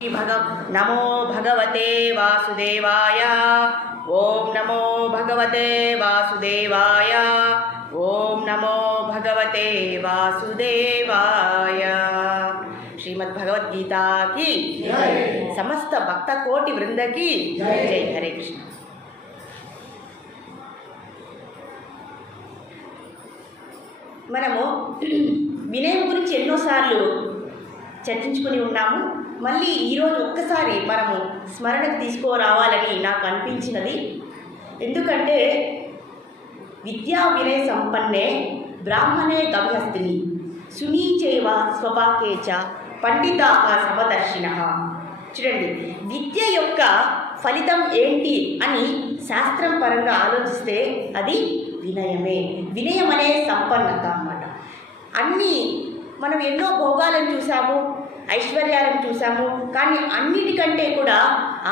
नमो भगवते वासुदेवाय। ओम नमो भगवते वासुदेवाय। ओम नमो भगवते वासुदेवाय। श्रीमद् भगवद गीता की जय। समस्त भक्त कोटि वृंद की जय। हरे कृष्ण। మనము వినయం గురించి ఎన్నోసార్లు చర్చించుకుని ఉన్నాము. మళ్ళీ ఈరోజు ఒక్కసారి మనము స్మరణకు తీసుకురావాలని నాకు అనిపించినది. ఎందుకంటే విద్యా వినయ సంపన్నే బ్రాహ్మణే గవ్యస్తిని సునీచైవ స్వపాకేచ పండితా సమదర్శిన. చూడండి, విద్య యొక్క ఫలితం ఏంటి అని శాస్త్రం పరంగా ఆలోచిస్తే అది వినయమే. వినయం అనే సంపన్నత అన్నమాట. అన్నీ మనం ఎన్నో భోగాలను చూసాము, ఐశ్వర్యాలను చూసాము, కానీ అన్నిటికంటే కూడా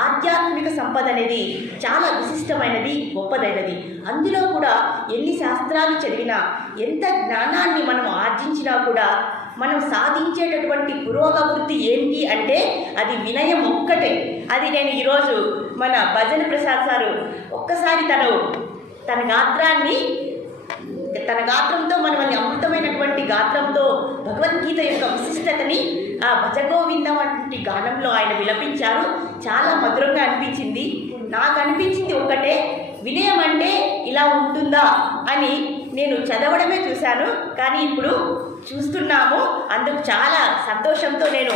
ఆధ్యాత్మిక సంపద అనేది చాలా విశిష్టమైనది, గొప్పదైనది. అందులో కూడా ఎన్ని శాస్త్రాలు చదివినా, ఎంత జ్ఞానాన్ని మనం ఆర్జించినా కూడా మనం సాధించేటటువంటి పురోగతి ఏంటి అంటే అది వినయం ఒక్కటే. అది నేను ఈరోజు మన భజన ప్రసాద్ సారు ఒక్కసారి తన గాత్రంతో మనల్ని అమృతమైనటువంటి గాత్రంతో భగవద్గీత యొక్క విశిష్టతని ఆ భజగోవిందం వంటి గానంలో ఆయన విలపించారు. చాలా మధురంగా అనిపించింది. నాకు అనిపించింది ఒక్కటే, వినయం అంటే ఇలా ఉంటుందా అని నేను చదవడమే చూశాను, కానీ ఇప్పుడు చూస్తున్నాము. అందుకు చాలా సంతోషంతో నేను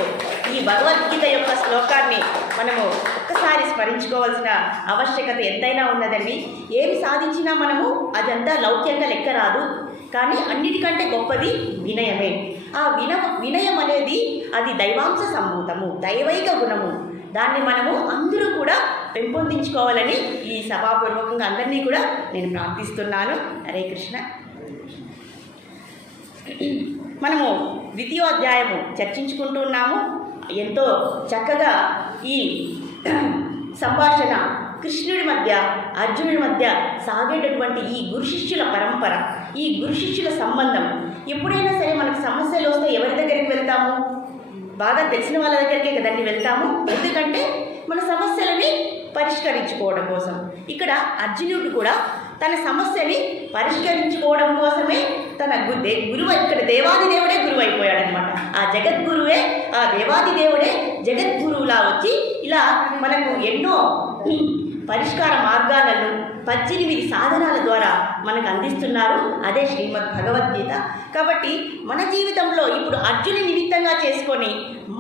ఈ భగవద్గీత యొక్క శ్లోకాన్ని మనము ఒక్కసారి స్మరించుకోవాల్సిన ఆవశ్యకత ఎంతైనా ఉన్నదండి. ఏమి సాధించినా మనము అదంతా లౌక్యంగా లెక్క రాదు, కానీ అన్నిటికంటే గొప్పది వినయమే. ఆ వినయం అనేది అది దైవాంశ సంభూతము, దైవైక గుణము. దాన్ని మనము అందరూ కూడా పెంపొందించుకోవాలని ఈ సభాపూర్వకంగా అందరినీ కూడా నేను ప్రార్థిస్తున్నాను. హరే కృష్ణ. మనము ద్వితీయోధ్యాయము చర్చించుకుంటున్నాము. ఎంతో చక్కగా ఈ సంభాషణ కృష్ణుడి మధ్య అర్జునుడి మధ్య సాగేటటువంటి ఈ గురు శిష్యుల పరంపర, ఈ గురు శిష్యుల సంబంధం. ఎప్పుడైనా సరే మనకు సమస్యలు వస్తే ఎవరి దగ్గరికి వెళ్తాము? బాగా తెలిసిన వాళ్ళ దగ్గరికే కదండి వెళ్తాము. ఎందుకంటే మన సమస్యలని పరిష్కరించుకోవడం కోసం. ఇక్కడ అర్జునుడు కూడా తన సమస్యని పరిష్కరించుకోవడం కోసమే తన గురువు, ఇక్కడ దేవాది దేవుడే గురువు అయిపోయాడనమాట. ఆ జగద్గురువే, ఆ దేవాది దేవుడే జగద్గురువులా వచ్చి ఇలా మనకు ఎన్నో పరిష్కార మార్గాలను 18 సాధనాల ద్వారా మనకు అందిస్తున్నారు. అదే శ్రీమద్ భగవద్గీత. కాబట్టి మన జీవితంలో ఇప్పుడు అర్జునుని నిమిత్తంగా చేసుకొని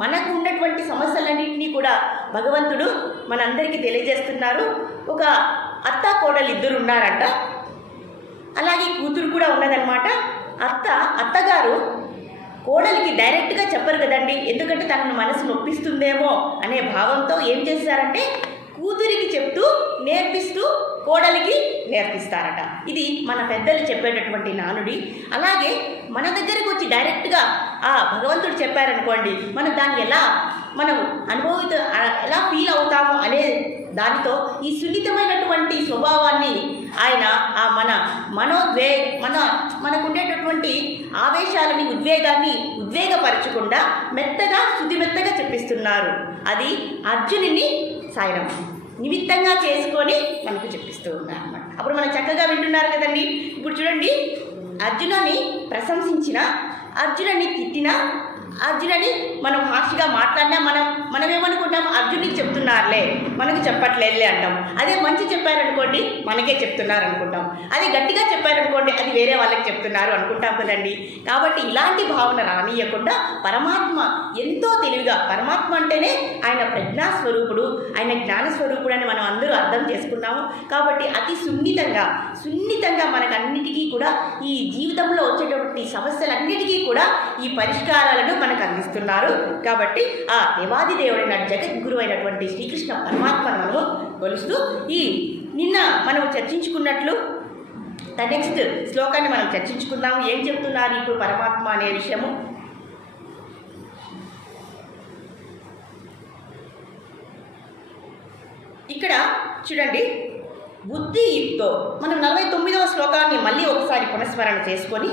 మనకు ఉన్నటువంటి సమస్యలన్నింటినీ కూడా భగవంతుడు మనందరికీ తెలియజేస్తున్నారు. ఒక అత్త కోడలు ఇద్దరు ఉన్నారంట, అలాగే కూతురు కూడా ఉన్నదన్నమాట. అత్తగారు కోడలికి డైరెక్ట్గా చెప్పరు కదండి, ఎందుకంటే తనను మనసు నొప్పిస్తుందేమో అనే భావంతో ఏం చేశారంటే కూతురికి చెప్తూ నేర్పిస్తూ కోడలికి నేర్పిస్తారట. ఇది మన పెద్దలు చెప్పేటటువంటి నానుడి. అలాగే మన దగ్గరికి వచ్చి డైరెక్ట్గా ఆ భగవంతుడు చెప్పారనుకోండి, మనం దాన్ని మనం ఎలా ఫీల్ అవుతాము అనే దానితో ఈ సున్నితమైనటువంటి స్వభావాన్ని ఆయన మనకు ఉండేటటువంటి ఆవేశాలని, ఉద్వేగపరచకుండా మెత్తగా చెప్పిస్తున్నారు. అది అర్జునుని సాయనం నిమిత్తంగా చేసుకొని మనకు చెప్పిస్తూ ఉన్నారు అన్నమాట. అప్పుడు మనం చక్కగా వింటున్నారు కదండి. ఇప్పుడు చూడండి, అర్జునుని ప్రశంసించిన, అర్జునుని తిట్టిన, అర్జునుని మనం హార్ష్గా మాట్లాడినా మనం ఏమనుకుంటాం? అర్జునుడికి చెప్తున్నారులే, మనకు చెప్పట్లేదులే అంటాం. అదే మంచి చెప్పారనుకోండి, మనకే చెప్తున్నారు అనుకుంటాం. అది గట్టిగా చెప్పారనుకోండి, అది వేరే వాళ్ళకి చెప్తున్నారు అనుకుంటాం కదండి. కాబట్టి ఇలాంటి భావన రానియకుండా పరమాత్మ ఎంతో తెలివిగా, పరమాత్మ అంటేనే ఆయన ప్రజ్ఞాస్వరూపుడు, ఆయన జ్ఞానస్వరూపుడు అని మనం అందరూ అర్థం చేసుకున్నాము. కాబట్టి అతి సున్నితంగా మనకన్నిటికీ కూడా ఈ జీవితంలో వచ్చేటటువంటి సమస్యలన్నిటికీ కూడా ఈ పరిష్కారాలను మనకు అందిస్తున్నారు. కాబట్టి ఆ దేవాది దేవుడైన జగద్గురు అయినటువంటి శ్రీకృష్ణ పరమాత్మను మనము కొలుస్తూ నిన్న మనం చర్చించుకున్నట్లు నెక్స్ట్ శ్లోకాన్ని మనం చర్చించుకుందాము. ఏం చెప్తున్నారు ఇప్పుడు పరమాత్మ అనే విషయము? ఇక్కడ చూడండి, బుద్ధియుక్తో మనం 49వ శ్లోకాన్ని మళ్ళీ ఒకసారి పునఃస్మరణ చేసుకొని,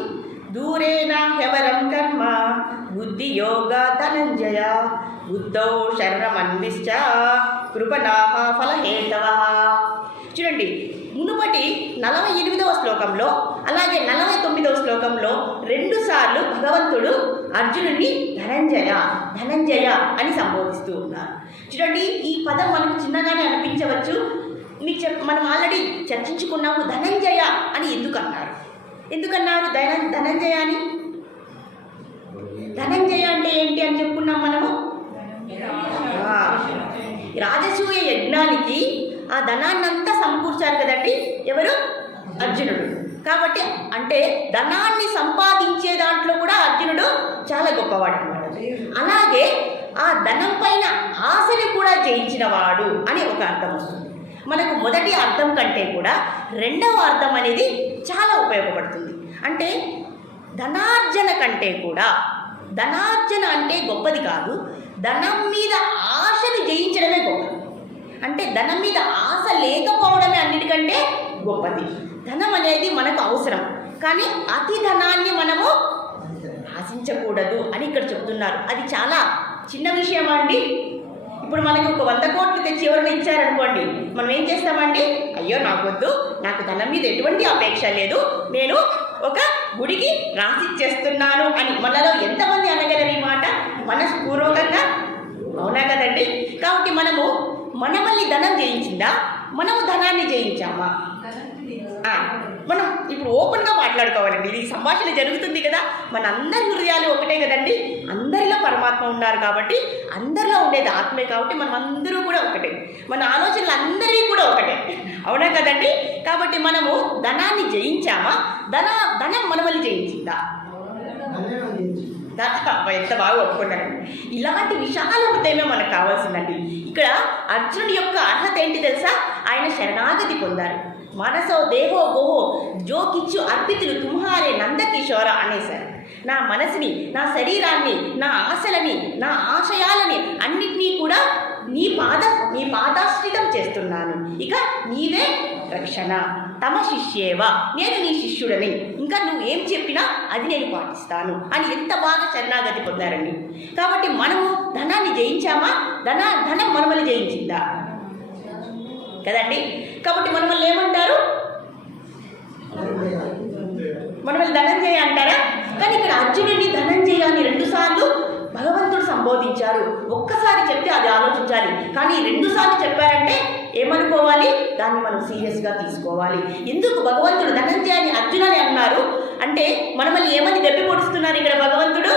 దూరేణ హ్యవరం కర్మ బుద్ధి యోగ ధనంజయ బుద్ధౌ శరణమన్విశ్చ కృపణాః ఫలహేతవః. చూడండి, మునుపటి 48వ శ్లోకంలో అలాగే 49వ శ్లోకంలో 2 సార్లు భగవంతుడు అర్జునుడిని ధనంజయ ధనంజయ అని సంబోధిస్తూ ఉన్నారు. చూడండి, ఈ పదం మనకు చిన్నగానే అనిపించవచ్చు. మనం ఆల్రెడీ చర్చించుకున్నాము. ధనంజయ అని ఎందుకన్నారు ధనంజయ అని? ధనంజయ అంటే ఏంటి అని చెప్పుకున్నాం మనము. రాజసూయ యజ్ఞానికి ఆ ధనాన్నంతా సమకూర్చారు కదండి ఎవరు? అర్జునుడు. కాబట్టి అంటే ధనాన్ని సంపాదించే దాంట్లో కూడా అర్జునుడు చాలా గొప్పవాడు అన్నమాట. అలాగే ఆ ధనం పైన ఆశని కూడా జయించిన వాడు అని ఒక అర్థం వస్తుంది మనకు. మొదటి అర్థం కంటే కూడా రెండవ అర్థం అనేది చాలా ఉపయోగపడుతుంది. అంటే ధనార్జన కంటే కూడా, ధనార్జన అంటే గొప్పది కాదు, ధనం మీద ఆశను జయించడమే గొప్పది. అంటే ధనం మీద ఆశ లేకపోవడమే అన్నిటికంటే గొప్పది. ధనం అనేది మనకు అవసరం, కానీ అతి ధనాన్ని మనము ఆశించకూడదు అని ఇక్కడ చెప్తున్నారు. అది చాలా చిన్న విషయమా అండి? ఇప్పుడు మనకి ఒక 100 కోట్లు తెచ్చి ఎవరైనా ఇచ్చారనుకోండి, మనం ఏం చేస్తామండి? అయ్యో నాకొద్దు, నాకు ధనం మీద ఎటువంటి అపేక్ష లేదు, నేను ఒక గుడికి రాసిచ్చేస్తున్నాను అని మనలో ఎంతమంది అనగలరు ఈ మాట మనస్పూర్వకంగా? అవునా కదండి? కాబట్టి మనమల్ని ధనం జయించిందా, మనము ధనాన్ని జయించామా? మనం ఇప్పుడు ఓపెన్గా మాట్లాడుకోవాలండి. ఇది సంభాషణ జరుగుతుంది కదా, మన అందరి హృదయాలు ఒకటే కదండి. అందరిలో పరమాత్మ ఉన్నారు కాబట్టి, అందరిలో ఉండేది ఆత్మే కాబట్టి మనం అందరూ కూడా ఒకటే, మన ఆలోచనలు అందరివి కూడా ఒకటే. అవునా కదండి? కాబట్టి మనము ధనాన్ని జయించామా, ధనం మనల్ని జయించిందా? ఎంత బాగా ఒప్పుకున్నారండి. ఇలాంటి విశాల హృదయమే మనకు కావాల్సిందండి. ఇక్కడ అర్జునుడి యొక్క అర్హత ఏంటి తెలుసా? ఆయన శరణాగతి పొందారు. మనసో దేహో గోహో జో కిచ్చు అర్పితులు తుమ్హారే నందకిషోర అనేసారు. నా మనసుని, నా శరీరాన్ని, నా ఆశలని, నా ఆశయాలని అన్నిటినీ కూడా నీ పాదాశ్రితం చేస్తున్నాను. ఇక నీవే రక్షణ. తమ శిష్యేవా, నేను నీ శిష్యుడని, ఇంకా నువ్వు ఏం చెప్పినా అది నేను పాటిస్తాను అని ఎంత బాగా శరణాగతి పొందారండి. కాబట్టి మనము ధనాన్ని జయించామా, ధనం మనమల్ని జయించిందా కదండి? కాబట్టి మనమల్ని ఏమంటారు? మనమల్ని ధనంజయ అంటారా? కానీ ఇక్కడ అర్జునుడిని ధనంజయ అని 2 సార్లు భగవంతుడు సంబోధించారు. ఒక్కసారి చెప్తే అది ఆలోచించాలి, కానీ 2 సార్లు చెప్పారంటే ఏమనుకోవాలి? దాన్ని మనం సీరియస్గా తీసుకోవాలి. ఎందుకు భగవంతుడు ధనంజయ అని అర్జునని అన్నారు అంటే మనమల్ని ఏమని గట్టి పొడుస్తున్నారు ఇక్కడ భగవంతుడు?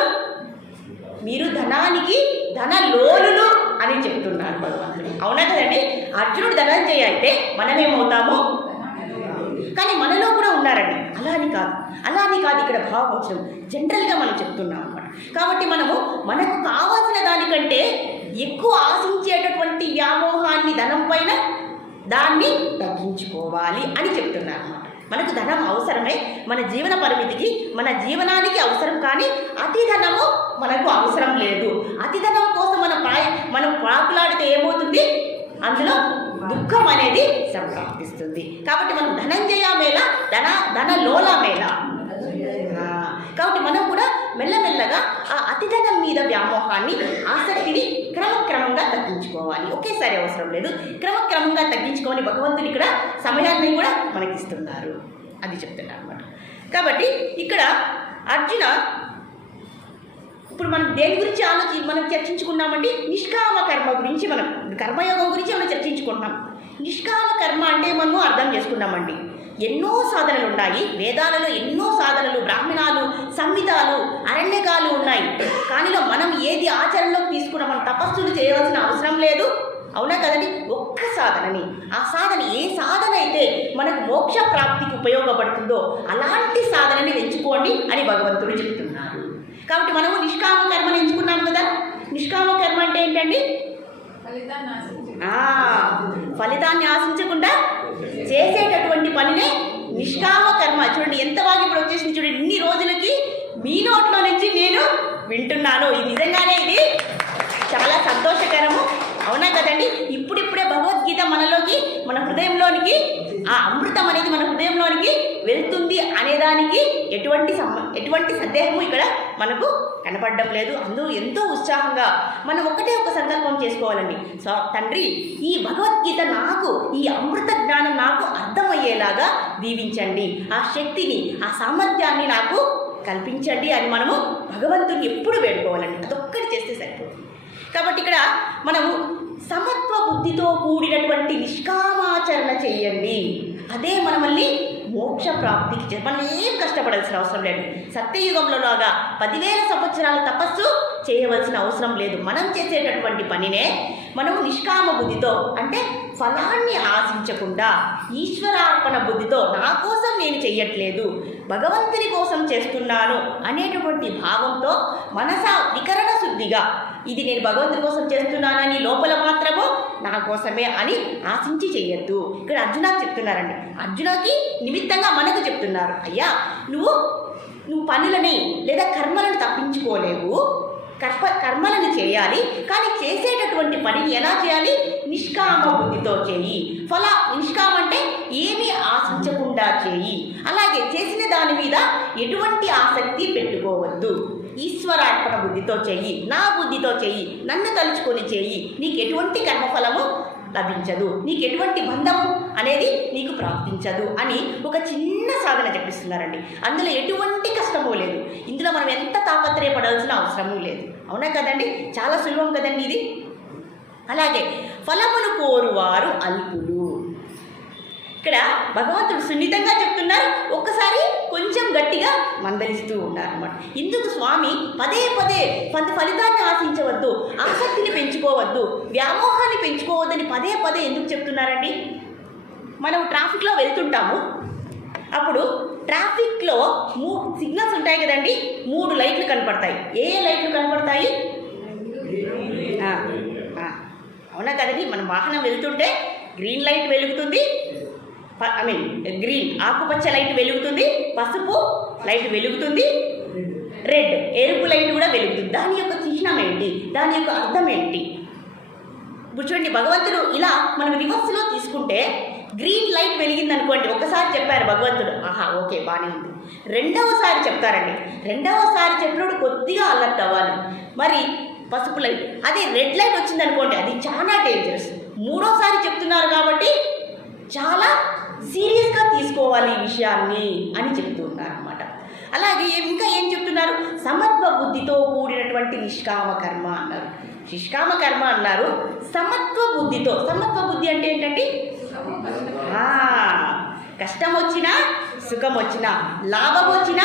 మీరు ధనానికి ధనలోలులు అని చెప్తున్నారు భగవంతుడు. అవునా కదండి? అర్జునుడు ధనంజయ అయితే మనమేమవుతాము? కానీ మనలో కూడా ఉన్నారండి. అలా అని కాదు ఇక్కడ భావవచనం జనరల్గా మనం చెప్తున్నాం అన్నమాట. కాబట్టి మనకు కావాల్సిన దానికంటే ఎక్కువ ఆశించేటటువంటి వ్యామోహాన్ని ధనం పైన దాన్ని తగ్గించుకోవాలి అని చెప్తున్నారు అన్నమాట. మనకు ధనం అవసరమే, మన జీవన పరిమితికి, మన జీవనానికి అవసరం, కానీ అతి ధనము మనకు అవసరం లేదు. అతి ధనం కోసం మనం ప్రాకులాడితే ఏమవుతుంది? అందులో దుఃఖం అనేది సంప్రాప్తిస్తుంది. కాబట్టి మనం ధనంజయ మేళ, ధనలోల మేళ. కాబట్టి మనం కూడా మెల్లమెల్లగా ఆ అతిధనం మీద వ్యామోహాన్ని, ఆసక్తిని క్రమక్రమంగా తగ్గించుకోవాలి. ఒకేసారి అవసరం లేదు, క్రమక్రమంగా తగ్గించుకోవాలి. భగవంతుని ఇక్కడ సమయాన్ని కూడా మనకిస్తున్నారు, అది చెప్తున్నారు అన్నమాట. కాబట్టి ఇక్కడ అర్జున ఇప్పుడు మనం దేని గురించి మనం చర్చించుకున్నామండి? నిష్కామ కర్మ గురించి, మనం కర్మయోగం గురించి మనం చర్చించుకుంటున్నాం. నిష్కామ కర్మ అంటే మనము అర్థం చేసుకున్నామండి. ఎన్నో సాధనలు ఉన్నాయి వేదాలలో, ఎన్నో సాధనలు, బ్రాహ్మణాలు, సంహితాలు, అరణ్యకాలు ఉన్నాయి. కానీ మనం ఏది ఆచరణలోకి తీసుకున్నా, మనం తపస్సులు చేయవలసిన అవసరం లేదు. అవునా కదండి? ఒక్క సాధనని, ఆ సాధన ఏ సాధన అయితే మనకు మోక్ష ప్రాప్తికి ఉపయోగపడుతుందో అలాంటి సాధనని ఎంచుకోండి అని భగవంతుడు చెప్తున్నారు. కాబట్టి మనము నిష్కామ కర్మను ఎంచుకున్నాం కదా. నిష్కామ కర్మ అంటే ఏంటండి? ఫలితాన్ని ఆశించకుండా చేసేటటువంటి పనినే నిష్కామ కర్మ. చూడండి ఎంత బాగా ఇప్పుడు వచ్చేసింది. చూడండి ఇన్ని రోజులకి మీ నోట్లో నుంచి నేను వింటున్నాను. ఇది నిజంగానే ఇది చాలా సంతోషకరము. అవునా కదండి? ఇప్పుడిప్పుడే భగవద్గీత మనలోకి, మన హృదయంలోనికి, ఆ అమృతం అనేది మన హృదయంలోనికి వెళ్తుంది ఉంటుంది అనేదానికి ఎటువంటి సందేహము ఇక్కడ మనకు కనపడడం లేదు. అందులో ఎంతో ఉత్సాహంగా మనం ఒకటే ఒక సంకల్పం చేసుకోవాలండి. తండ్రి, ఈ భగవద్గీత నాకు, ఈ అమృత జ్ఞానం నాకు అర్థమయ్యేలాగా దీవించండి, ఆ శక్తిని, ఆ సామర్థ్యాన్ని నాకు కల్పించండి అని మనము భగవంతుని ఎప్పుడు వేడుకోవాలండి. అదొక్కటి చేస్తే సరిపోతుంది. కాబట్టి ఇక్కడ మనము సమత్వ బుద్ధితో కూడినటువంటి నిష్కామాచరణ చేయండి. అదే మనల్ని మోక్ష ప్రాప్తికి మనం ఏం కష్టపడాల్సిన అవసరం లేదు. సత్యయుగంలో లాగా 10,000 సంవత్సరాలు తపస్సు చేయవలసిన అవసరం లేదు. మనం చేసేటటువంటి పనినే మనము నిష్కామ బుద్ధితో, అంటే ఫలాన్ని ఆశించకుండా ఈశ్వరార్పణ బుద్ధితో, నా కోసం నేను చెయ్యట్లేదు, భగవంతుని కోసం చేస్తున్నాను అనేటువంటి భావంతో మనస వికరణ శుద్ధిగా, ఇది నేను భగవంతుని కోసం చేస్తున్నానని లోపల మాత్రము నా కోసమే అని ఆశించి చెయ్యొద్దు. ఇక్కడ అర్జునకి చెప్తున్నారండి. అర్జునకి నిమిత్తంగా మనకు చెప్తున్నారు, అయ్యా నువ్వు పనులని లేదా కర్మలను తప్పించుకోలేవు, కర్మలను చేయాలి. కానీ చేసేటటువంటి పనిని ఎలా చేయాలి? నిష్కామ బుద్ధితో చేయి. నిష్కామ అంటే ఏమీ ఆశించకుండా చేయి. అలాగే చేసిన దాని మీద ఎటువంటి ఆసక్తి పెట్టుకోవద్దు. ఈశ్వరార్పణ బుద్ధితో చెయ్యి, నా బుద్ధితో చెయ్యి, నన్ను తలుచుకొని చెయ్యి. నీకు ఎటువంటి కర్మఫలము లభించదు, నీకు ఎటువంటి బంధము అనేది నీకు ప్రాప్తించదు అని ఒక చిన్న సాధన చెప్పిస్తున్నారండి. అందులో ఎటువంటి కష్టమూ లేదు. ఇందులో మనం ఎంత తాపత్రయపడాల్సిన అవసరమూ లేదు. అవునా కదండి? చాలా సులభం కదండి ఇది. అలాగే ఫలమును కోరువారు అల్పులు. ఇక్కడ భగవంతుడు సున్నితంగా చెప్తున్నారు, ఒక్కసారి కొంచెం గట్టిగా మందలిస్తూ ఉన్నారు అన్నమాట. ఇందుకు స్వామి పదే ఫలితాన్ని ఆశించవద్దు, ఆసక్తిని పెంచుకోవద్దు, వ్యామోహాన్ని పెంచుకోవద్దని పదే ఎందుకు చెప్తున్నారండి? మనం ట్రాఫిక్లో వెళ్తుంటాము. అప్పుడు ట్రాఫిక్లో 3 సిగ్నల్స్ ఉంటాయి కదండి. 3 లైట్లు కనపడతాయి. ఏ లైట్లు కనపడతాయి? అవునా కదండి? మన వాహనం వెళ్తుంటే గ్రీన్ లైట్ వెలుగుతుంది, గ్రీన్ ఆకుపచ్చ లైట్ వెలుగుతుంది, పసుపు లైట్ వెలుగుతుంది, రెడ్ ఎరుపు లైట్ కూడా వెలుగుతుంది. దాని యొక్క చిహ్నం ఏంటి? దాని యొక్క అర్థం ఏంటి? చూడండి, భగవంతుడు ఇలా మనం రివర్స్లో తీసుకుంటే గ్రీన్ లైట్ వెలిగింది అనుకోండి, ఒకసారి చెప్పారు భగవంతుడు, ఆహా ఓకే బాగానే ఉంది. రెండవసారి చెప్తారండి. రెండవసారి చెప్పినప్పుడు కొద్దిగా అలర్ట్ అవ్వాలి. మరి పసుపు లైట్, అదే రెడ్ లైట్ వచ్చింది అనుకోండి, అది చాలా డేంజరస్. మూడోసారి చెప్తున్నారు కాబట్టి చాలా సీరియస్గా తీసుకోవాలి ఈ విషయాన్ని అని చెప్తూ ఉన్నారు అన్నమాట. అలాగే ఇంకా ఏం చెప్తున్నారు? సమత్వ బుద్ధితో కూడినటువంటి నిష్కామ కర్మ అన్నారు. నిష్కామ కర్మ అన్నారు సమత్వ బుద్ధితో. సమత్వ బుద్ధి అంటే ఏంటండి? కష్టం వచ్చినా సుఖం వచ్చినా, లాభం వచ్చినా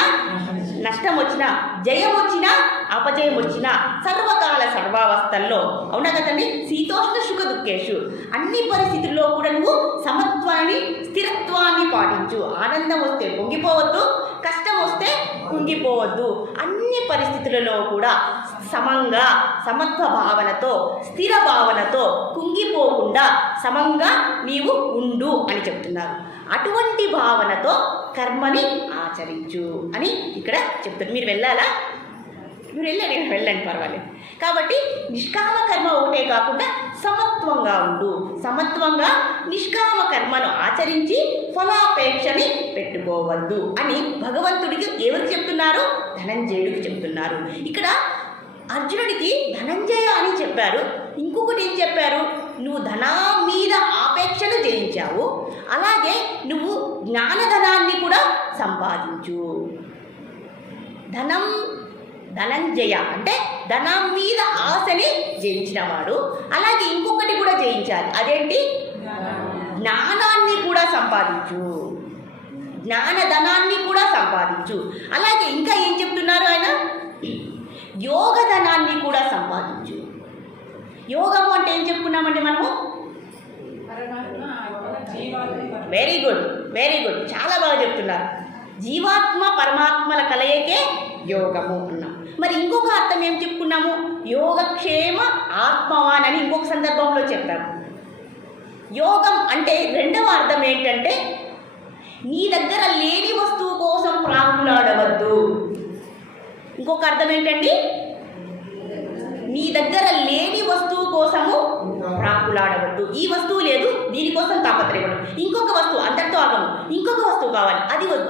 నష్టం వచ్చినా, జయం వచ్చినా అపజయం వచ్చినా, సర్వకాల సర్వావస్థల్లో, అవునా కదండి? శీతోష్ణ సుఖ దుఃఖేషు, అన్ని పరిస్థితుల్లో కూడా నువ్వు సమత్వాన్ని, స్థిరత్వాన్ని పాటించు. ఆనందం వస్తే పొంగిపోవద్దు, కష్టం వస్తే కుంగిపోవద్దు. అన్ని పరిస్థితులలో కూడా సమంగా, సమత్వ భావనతో, స్థిర భావనతో, కుంగిపోకుండా సమంగా నీవు ఉండు అని చెప్తున్నారు. అటువంటి భావనతో కర్మని ఆచరించు అని ఇక్కడ చెప్తారు. మీరు వెళ్ళాలా? మీరు వెళ్ళండి పర్వాలేదు. కాబట్టి నిష్కామ కర్మ ఒకటే కాకుండా సమత్వంగా ఉండు. సమత్వంగా నిష్కామ కర్మను ఆచరించి ఫలాపేక్షని పెట్టుకోవద్దు అని భగవంతుడికి ఎవరికి చెప్తున్నారు? ధనంజయుడికి చెప్తున్నారు. ఇక్కడ అర్జునుడికి ధనంజయ అని చెప్పారు. ఇంకొకటి ఏం చెప్పారు? నువ్వు ధనం మీద ఆపేక్షను జయించావు, అలాగే నువ్వు జ్ఞానధనాన్ని కూడా సంపాదించు. ధనంజయ అంటే ధనం మీద ఆశని జయించినవాడు. అలాగే ఇంకొకటి కూడా జయించాలి, అదేంటి? జ్ఞానాన్ని కూడా సంపాదించు, జ్ఞానధనాన్ని కూడా సంపాదించు. అలాగే ఇంకా ఏం చెప్తున్నారు ఆయన? యోగధనాన్ని కూడా సంపాదించు. యోగము అంటే ఏం చెప్పుకున్నామండి మనము? వెరీ గుడ్, చాలా బాగా చెప్తున్నారు. జీవాత్మ పరమాత్మల కలయికే యోగము అన్నాం. మరి ఇంకొక అర్థం ఏం చెప్పుకున్నాము? యోగక్షేమ ఆత్మవాన్ అని ఇంకొక సందర్భంలో చెప్పాము. యోగం అంటే రెండవ అర్థం ఏంటంటే నీ దగ్గర లేని వస్తువు కోసం ప్రాకులాడవద్దు. ఇంకొక అర్థం ఏంటండి? నీ దగ్గర లేని వస్తువు కోసము ప్రాకులాడవద్దు. ఈ వస్తువు లేదు, దీనికోసం తాపత్రయపడు. ఇంకొక వస్తువు అంతటితో ఆగము, ఇంకొక వస్తువు కావాలి,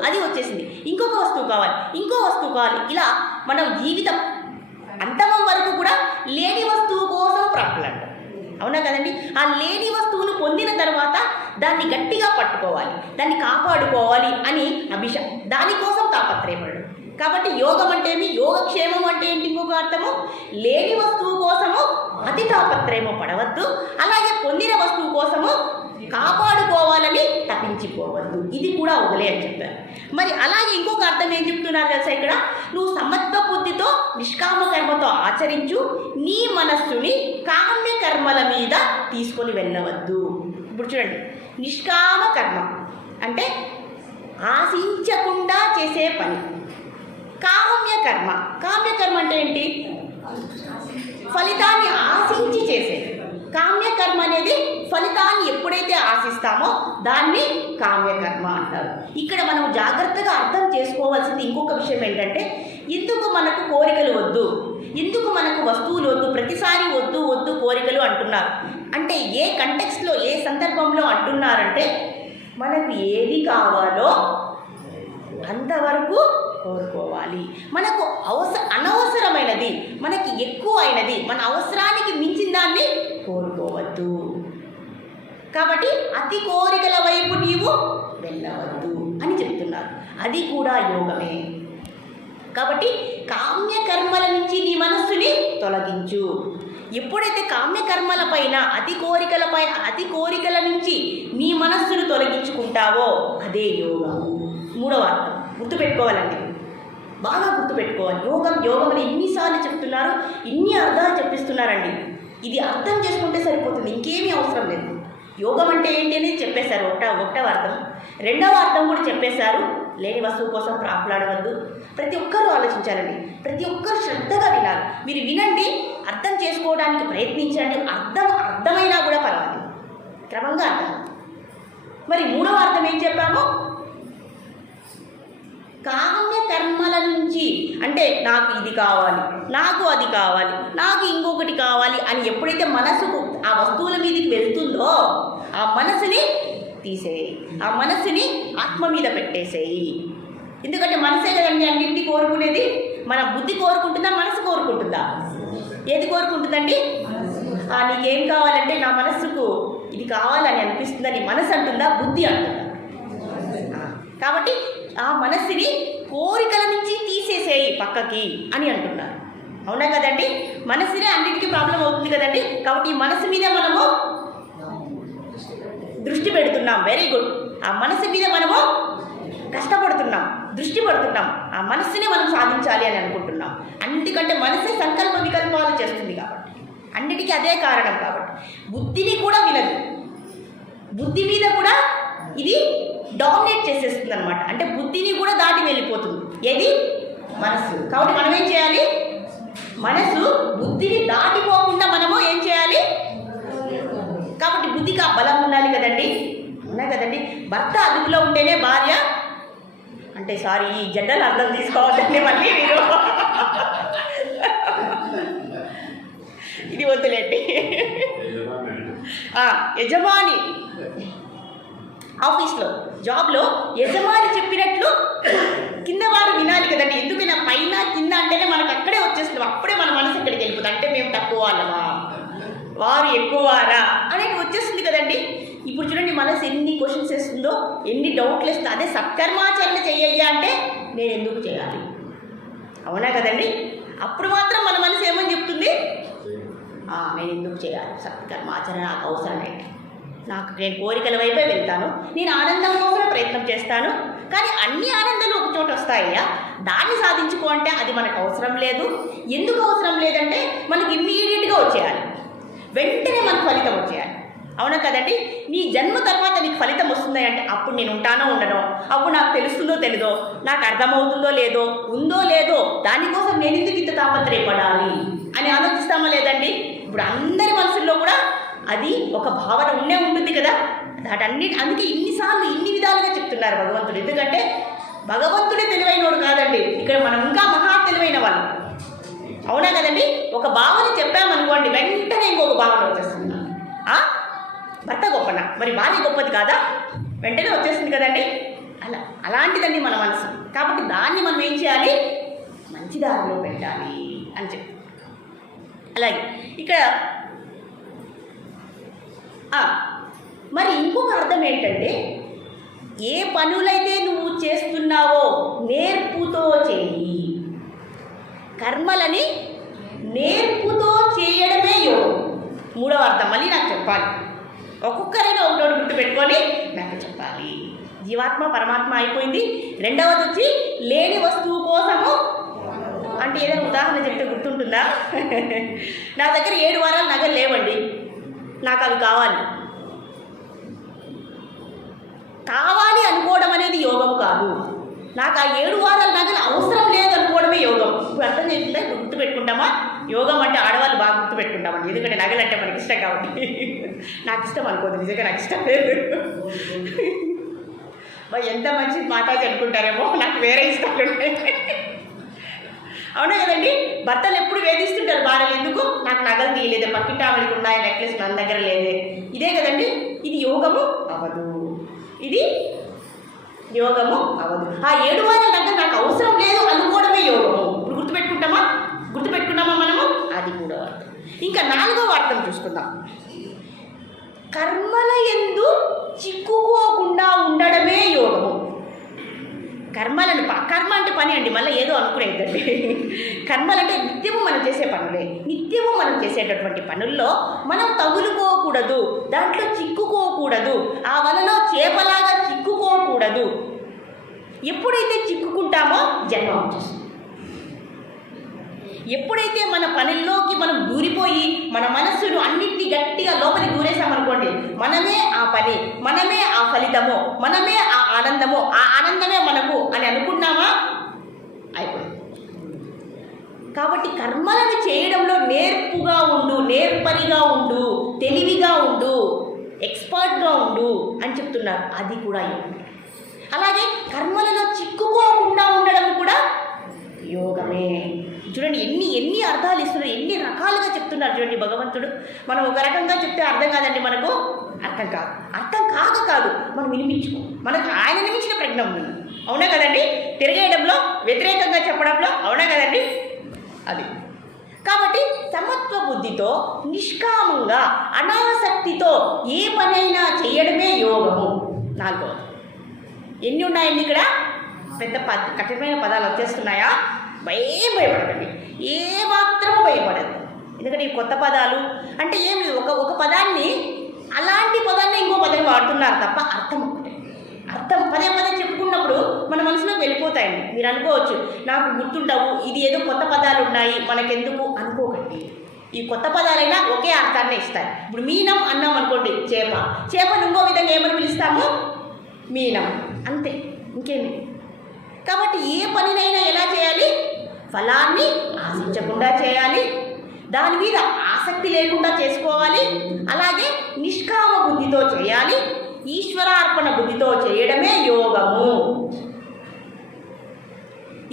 అది వచ్చేసింది, ఇంకొక వస్తువు కావాలి, ఇంకో వస్తువు కావాలి. ఇలా మనం జీవితం అంతమం వరకు కూడా లేని వస్తువు కోసం ప్రాకులాడతాం. అవునా కదండి? ఆ లేని వస్తువును పొందిన తర్వాత దాన్ని గట్టిగా పట్టుకోవాలి, దాన్ని కాపాడుకోవాలి అని దానికోసం తాపత్రయపడడం. కాబట్టి యోగం అంటే ఏమి, యోగక్షేమం అంటే ఏంటి? ఇంకొక అర్థము, లేని వస్తువు కోసము అతి తాపత్రయము పడవద్దు, అలాగే పొందిన వస్తువు కోసము కాపాడుకోవాలని తప్పించిపోవద్దు. ఇది కూడా వదిలే అని చెప్పారు. మరి అలాగే ఇంకొక అర్థం ఏం చెప్తున్నారు తెలుసా ఇక్కడ? నువ్వు సమత్వ బుద్ధితో నిష్కామ కర్మతో ఆచరించు, నీ మనస్సుని కామ్య కర్మల మీద తీసుకొని వెళ్ళవద్దు. ఇప్పుడు చూడండి, నిష్కామ కర్మ అంటే ఆశించకుండా చేసే పని. కామ్యకర్మ అంటే ఏంటి? ఫలితాన్ని ఆశించి చేసేది. కామ్యకర్మ అనేది ఫలితాన్ని ఎప్పుడైతే ఆశిస్తామో దాన్ని కామ్యకర్మ అంటారు. ఇక్కడ మనం జాగ్రత్తగా అర్థం చేసుకోవాల్సింది ఇంకొక విషయం ఏంటంటే, ఎందుకు మనకు కోరికలు వద్దు, ఎందుకు మనకు వస్తువులు వద్దు, ప్రతిసారి వద్దు వద్దు కోరికలు అంటున్నారు అంటే ఏ కంటెక్స్ట్లో, ఏ సందర్భంలో అంటున్నారంటే, మనకు ఏది కావాలో అంతవరకు కోరుకోవాలి. మనకు అనవసరమైనది, మనకి ఎక్కువ అయినది, మన అవసరానికి మించిన దాన్ని కోరుకోవద్దు. కాబట్టి అతి కోరికల వైపు నీవు వెళ్ళవద్దు అని చెప్తున్నారు. అది కూడా యోగమే. కాబట్టి కామ్యకర్మల నుంచి నీ మనస్సుని తొలగించు. ఎప్పుడైతే కామ్యకర్మల పైన అతి కోరికల నుంచి నీ మనస్సును తొలగించుకుంటావో అదే యోగం. మూడవ అర్థం గుర్తుపెట్టుకోవాలండి, బాగా గుర్తుపెట్టుకోవాలి. యోగం అని ఎన్నిసార్లు చెప్తున్నారు, ఇన్ని అర్థాలు చెప్పిస్తున్నారండి. ఇది అర్థం చేసుకుంటే సరిపోతుంది, ఇంకేమీ అవసరం లేదు. యోగం అంటే ఏంటి అనేది చెప్పేశారు, ఒకటవ అర్థం. రెండవ అర్థం కూడా చెప్పేశారు, లేని వస్తువు కోసం ప్రాకులాడవద్దు. ప్రతి ఒక్కరూ ఆలోచించాలండి, ప్రతి ఒక్కరు శ్రద్ధగా వినాలి. మీరు వినండి, అర్థం చేసుకోవడానికి ప్రయత్నించండి. అర్థమైనా కూడా పర్వాలేదు, క్రమంగా అర్థం. మరి మూడవ అర్థం ఏం చెప్పాము? కామ్య కర్మల నుంచి అంటే నాకు ఇది కావాలి, నాకు అది కావాలి, నాకు ఇంకొకటి కావాలి అని ఎప్పుడైతే మనసుకు ఆ వస్తువుల మీదకి వెళ్తుందో ఆ మనసుని తీసేయి, ఆ మనసుని ఆత్మ మీద పెట్టేసేయి. ఎందుకంటే మనసే కదండి అన్నింటినీ కోరుకునేది. మన బుద్ధి కోరుకుంటుందా, మనసు కోరుకుంటుందా? ఏది కోరుకుంటుందండి? నీకేం కావాలంటే నా మనస్సుకు ఇది కావాలని అనిపిస్తుందని మనసు అంటుందా, బుద్ధి అంటుందా? కాబట్టి ఆ మనస్సుని కోరికల నుంచి తీసేసేయి పక్కకి అని అంటున్నారు. అవునా కదండి? మనసునే అన్నిటికీ ప్రాబ్లం అవుతుంది కదండి. కాబట్టి ఈ మనసు మీద మనము దృష్టి పెడుతున్నాం. Very good. ఆ మనసు మీద మనము కష్టపడుతున్నాం, దృష్టి పడుతున్నాం. ఆ మనస్సుని మనం సాధించాలి అని అనుకుంటున్నాం. అన్నిటికంటే మనసే సంకల్ప వికల్పాలు చేస్తుంది కాబట్టి, అన్నిటికీ అదే కారణం. కాబట్టి బుద్ధిని కూడా వినదు, బుద్ధి మీద కూడా ఇది డామినేట్ చేసేస్తుంది అనమాట. అంటే బుద్ధిని కూడా దాటి వెళ్ళిపోతుంది. ఏది? మనస్సు. కాబట్టి మనం ఏం చేయాలి? మనసు బుద్ధిని దాటిపోకుండా మనము ఏం చేయాలి? కాబట్టి బుద్ధికి ఆ బలం ఉండాలి కదండి. ఉన్నాయి కదండి. భర్త అదుపులో ఉంటేనే భార్య అంటే ఈ జెండలు అర్థం తీసుకోవాలండి మళ్ళీ మీరు. ఇది వద్దులేండి. యజమాని ఆఫీస్లో, జాబ్లో యజమాని చెప్పినట్లు కింద వారు వినాలి కదండి. ఎందుకైనా పైన కింద అంటేనే మనకు అక్కడే వచ్చేస్తున్నాం. అప్పుడే మన మనసు ఎక్కడికి వెళ్ళిపోతుంది. అంటే మేము తక్కువ వాళ్ళమా, వారు ఎక్కువారా అనేది వచ్చేస్తుంది కదండి. ఇప్పుడు చూడండి మనసు ఎన్ని క్వశ్చన్స్ వేస్తుందో, ఎన్ని డౌట్లు వేస్తుందో. అదే సత్కర్మాచరణ చెయ్యయ్యా అంటే నేను ఎందుకు చేయాలి? అవునా కదండి. అప్పుడు మాత్రం మన మనసు ఏమని చెప్తుంది? నేను ఎందుకు చేయాలి సత్కర్మాచరణ, నాకు అవసరమే, నేను కోరికల వైపే వెళ్తాను, నేను ఆనందం కోసం ప్రయత్నం చేస్తాను. కానీ అన్ని ఆనందాలు ఒక చోట వస్తాయ్యా, దాన్ని సాధించుకో అంటే అది మనకు అవసరం లేదు. ఎందుకు అవసరం లేదంటే మనకి ఇమ్మీడియట్గా వచ్చేయాలి, వెంటనే మనకు ఫలితం వచ్చేయాలి. అవునా కదండి. నీ జన్మ తర్వాత నీకు ఫలితం వస్తుంది అంటే అప్పుడు నేను ఉంటానో ఉండనో, అప్పుడు నాకు తెలుస్తుందో తెలీదో, నాకు అర్థమవుతుందో లేదో, ఉందో లేదో, దానికోసం నేను ఎందుకు ఇంత తాపత్రయపడాలి అని ఆలోచిస్తామా లేదండి. ఇప్పుడు అందరి మనసుల్లో కూడా అది ఒక భావన ఉంటుంది కదా. అందుకే ఇన్నిసార్లు ఇన్ని విధాలుగా చెప్తున్నారు భగవంతుడు. ఎందుకంటే భగవంతుడే తెలివైనోడు కాదండి, ఇక్కడ మనం ఇంకా మహా తెలివైన వాళ్ళు. అవునా కదండి. ఒక భావన చెప్పామనుకోండి, వెంటనే ఇంకొక భావన వచ్చేస్తుంది. భర్త గొప్పనా, మరి భార్య గొప్పది కాదా? వెంటనే వచ్చేస్తుంది కదండి. అలాంటిదండి మన మనసు. కాబట్టి దాన్ని మనం ఏం చేయాలి? మంచి దారిలో పెట్టాలి అని చెప్పి. అలాగే ఇక్కడ మరి ఇంకొక అర్థం ఏంటంటే, ఏ పనులైతే నువ్వు చేస్తున్నావో నేర్పుతో చేయి. కర్మలని నేర్పుతో చేయడమే యోగం. మూడవ అర్థం మళ్ళీ నాకు చెప్పాలి. ఒక్కొక్కరైనా ఒకటోటి గుర్తుపెట్టుకొని నాకు చెప్పాలి. జీవాత్మ పరమాత్మ అయిపోయింది. రెండవది వచ్చి లేని వస్తువు కోసము అంటే ఏదైనా ఉదాహరణ చెప్తే గుర్తుంటుందా? నా దగ్గర 7 వారాలు నగలు లేవండి, నాకు అవి కావాలి. కావాలి అనుకోవడం అనేది యోగం కాదు. నాకు ఆ 7 వారాల నగలు అవసరం లేదు అనుకోవడమే యోగం. ఇప్పుడు అర్థం చేసిందా? గుర్తుపెట్టుకుంటామా? యోగం అంటే ఆడవాళ్ళు బాగా గుర్తుపెట్టుకుంటామండి, ఎందుకంటే నగలు అంటే మనకి ఇష్టం కాబట్టి. నాకు ఇష్టం అనుకోదు, నిజంగా నాకు ఇష్టం లేదు. ఎంత మంచి మాట్లాడి అనుకుంటారేమో, నాకు వేరే ఇష్టాలు ఉంటాయి. అవునా కదండి? భర్తలు ఎప్పుడు వేధిస్తుంటారు భార్యలు, ఎందుకు నాకు నగలు తీయలేదు, పక్కింటి ఆమెకి ఉన్నాయి నెక్లెస్, మన దగ్గర లేదే. ఇదే కదండి. ఇది యోగము అవదు, ఇది యోగము అవదు. ఆ 7 వారాల నగలు నాకు అవసరం లేదు అనుకోవడమే యోగము. ఇప్పుడు గుర్తుపెట్టుకున్నామా మనము? అది కూడా అర్థం. ఇంకా 4వ అర్థం చూసుకుందాం. కర్మల యందు చిక్కుకోకుండా ఉండడమే యోగము. కర్మ అంటే పని అండి, మళ్ళీ ఏదో అనుకునేదండి. కర్మలంటే నిత్యము మనం చేసే పనులే. నిత్యము మనం చేసేటటువంటి పనుల్లో మనం తగులుకోకూడదు, దాంట్లో చిక్కుకోకూడదు, ఆ వలలో చేపలాగా చిక్కుకోకూడదు. ఎప్పుడైతే చిక్కుకుంటామో జన్మ వచ్చేస్తుంది. ఎప్పుడైతే మన పనుల్లోకి మనం దూరిపోయి మన మనస్సును అన్నింటినీ గట్టిగా లోపలికి దూరేసామనుకోండి, మనమే ఆ పని, మనమే ఆ ఫలితము, మనమే ఆ ఆనందము, ఆ ఆనందమే మనకు అని అనుకున్నామా అయిపోయింది. కాబట్టి కర్మలను చేయడంలో నేర్పుగా ఉండు, నేర్పరిగా ఉండు, తెలివిగా ఉండు, ఎక్స్పర్ట్గా ఉండు అని చెప్తున్నారు. అది కూడా యోగం. అలాగే కర్మలలో చిక్కుకోకుండా ఉండడం కూడా యోగమే. చూడండి ఎన్ని అర్థాలు ఇస్తున్నారు, ఎన్ని రకాలుగా చెప్తున్నారు చూడండి భగవంతుడు. మనం ఒక రకంగా చెప్తే అర్థం కాదండి, మనకు అర్థం కాదు మనం వినిపించుకో. మనకు ఆయన మించిన ప్రజ్ఞ ఉంది, అవునా కదండి? తిరగేయడంలో, వ్యతిరేకంగా చెప్పడంలో, అవునా కదండి? అది కాబట్టి సమత్వ బుద్ధితో నిష్కామంగా అనాసక్తితో ఏ పనైనా చేయడమే యోగము. 4వది. ఎన్ని ఉన్నాయండి ఇక్కడ? పెద్ద కఠినమైన పదాలు వచ్చేస్తున్నాయా? భయపడకండి, ఏ మాత్రము భయపడదు. ఎందుకంటే ఈ కొత్త పదాలు అంటే ఏం లేదు, ఒక పదాన్ని అలాంటి పదాన్ని ఇంకో పదాన్ని వాడుతున్నారు తప్ప అర్థం పదే చెప్పుకున్నప్పుడు మన మనసులోకి వెళ్ళిపోతాయండి. మీరు అనుకోవచ్చు నాకు గుర్తుండవు, ఇది ఏదో కొత్త పదాలు ఉన్నాయి మనకెందుకు అనుకోకండి. ఈ కొత్త పదాలైనా ఒకే అర్థాన్ని ఇస్తాయి. ఇప్పుడు మీనం అన్నాం అనుకోండి, చేపను ఇంకో విధంగా ఏమని పిలుస్తాము? మీనం, అంతే, ఇంకేమి. కాబట్టి ఏ పనినైనా ఎలా చేయాలి? ఫలాన్ని ఆశించకుండా చేయాలి, దాని మీద ఆసక్తి లేకుండా చేసుకోవాలి, అలాగే నిష్కామ బుద్ధితో చేయాలి, ఈశ్వరార్పణ బుద్ధితో చేయడమే యోగము.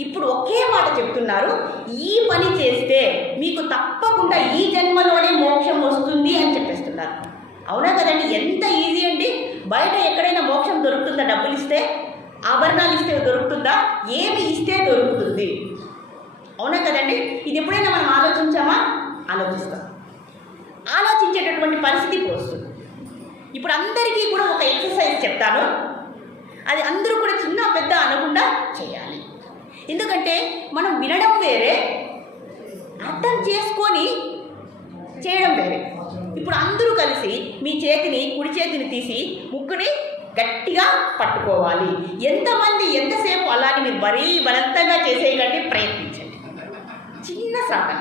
ఇప్పుడు ఒకే మాట చెప్తున్నారు, ఈ పని చేస్తే మీకు తప్పకుండా ఈ జన్మలోనే మోక్షం వస్తుంది అని చెప్పేస్తున్నారు. అవునా కదండి? ఎంత ఈజీ అండి. బయట ఎక్కడైనా మోక్షం దొరుకుతుందా? డబ్బులు ఇస్తే, ఆభరణాలు ఇస్తే దొరుకుతుందా? ఏమి ఇస్తే దొరుకుతుంది? అవునా కదండి? ఇది ఎప్పుడైనా మనం ఆలోచించామా? ఆలోచించేటటువంటి పరిస్థితి ఇప్పుడు వస్తుంది. ఇప్పుడు అందరికీ కూడా ఒక ఎక్సర్సైజ్ చెప్తాను, అది అందరూ కూడా చిన్న పెద్ద అనకుండా చేయాలి. ఎందుకంటే మనం వినడం వేరే, అర్థం చేసుకొని చేయడం వేరే. ఇప్పుడు అందరూ కలిసి మీ కుడి చేతిని తీసి ముక్కుని గట్టిగా పట్టుకోవాలి. ఎంతమంది ఎంతసేపు అలాగే మీరు మరీ బలంతంగా చేసేయకండి, ప్రయత్నించండి. చిన్న సాధన,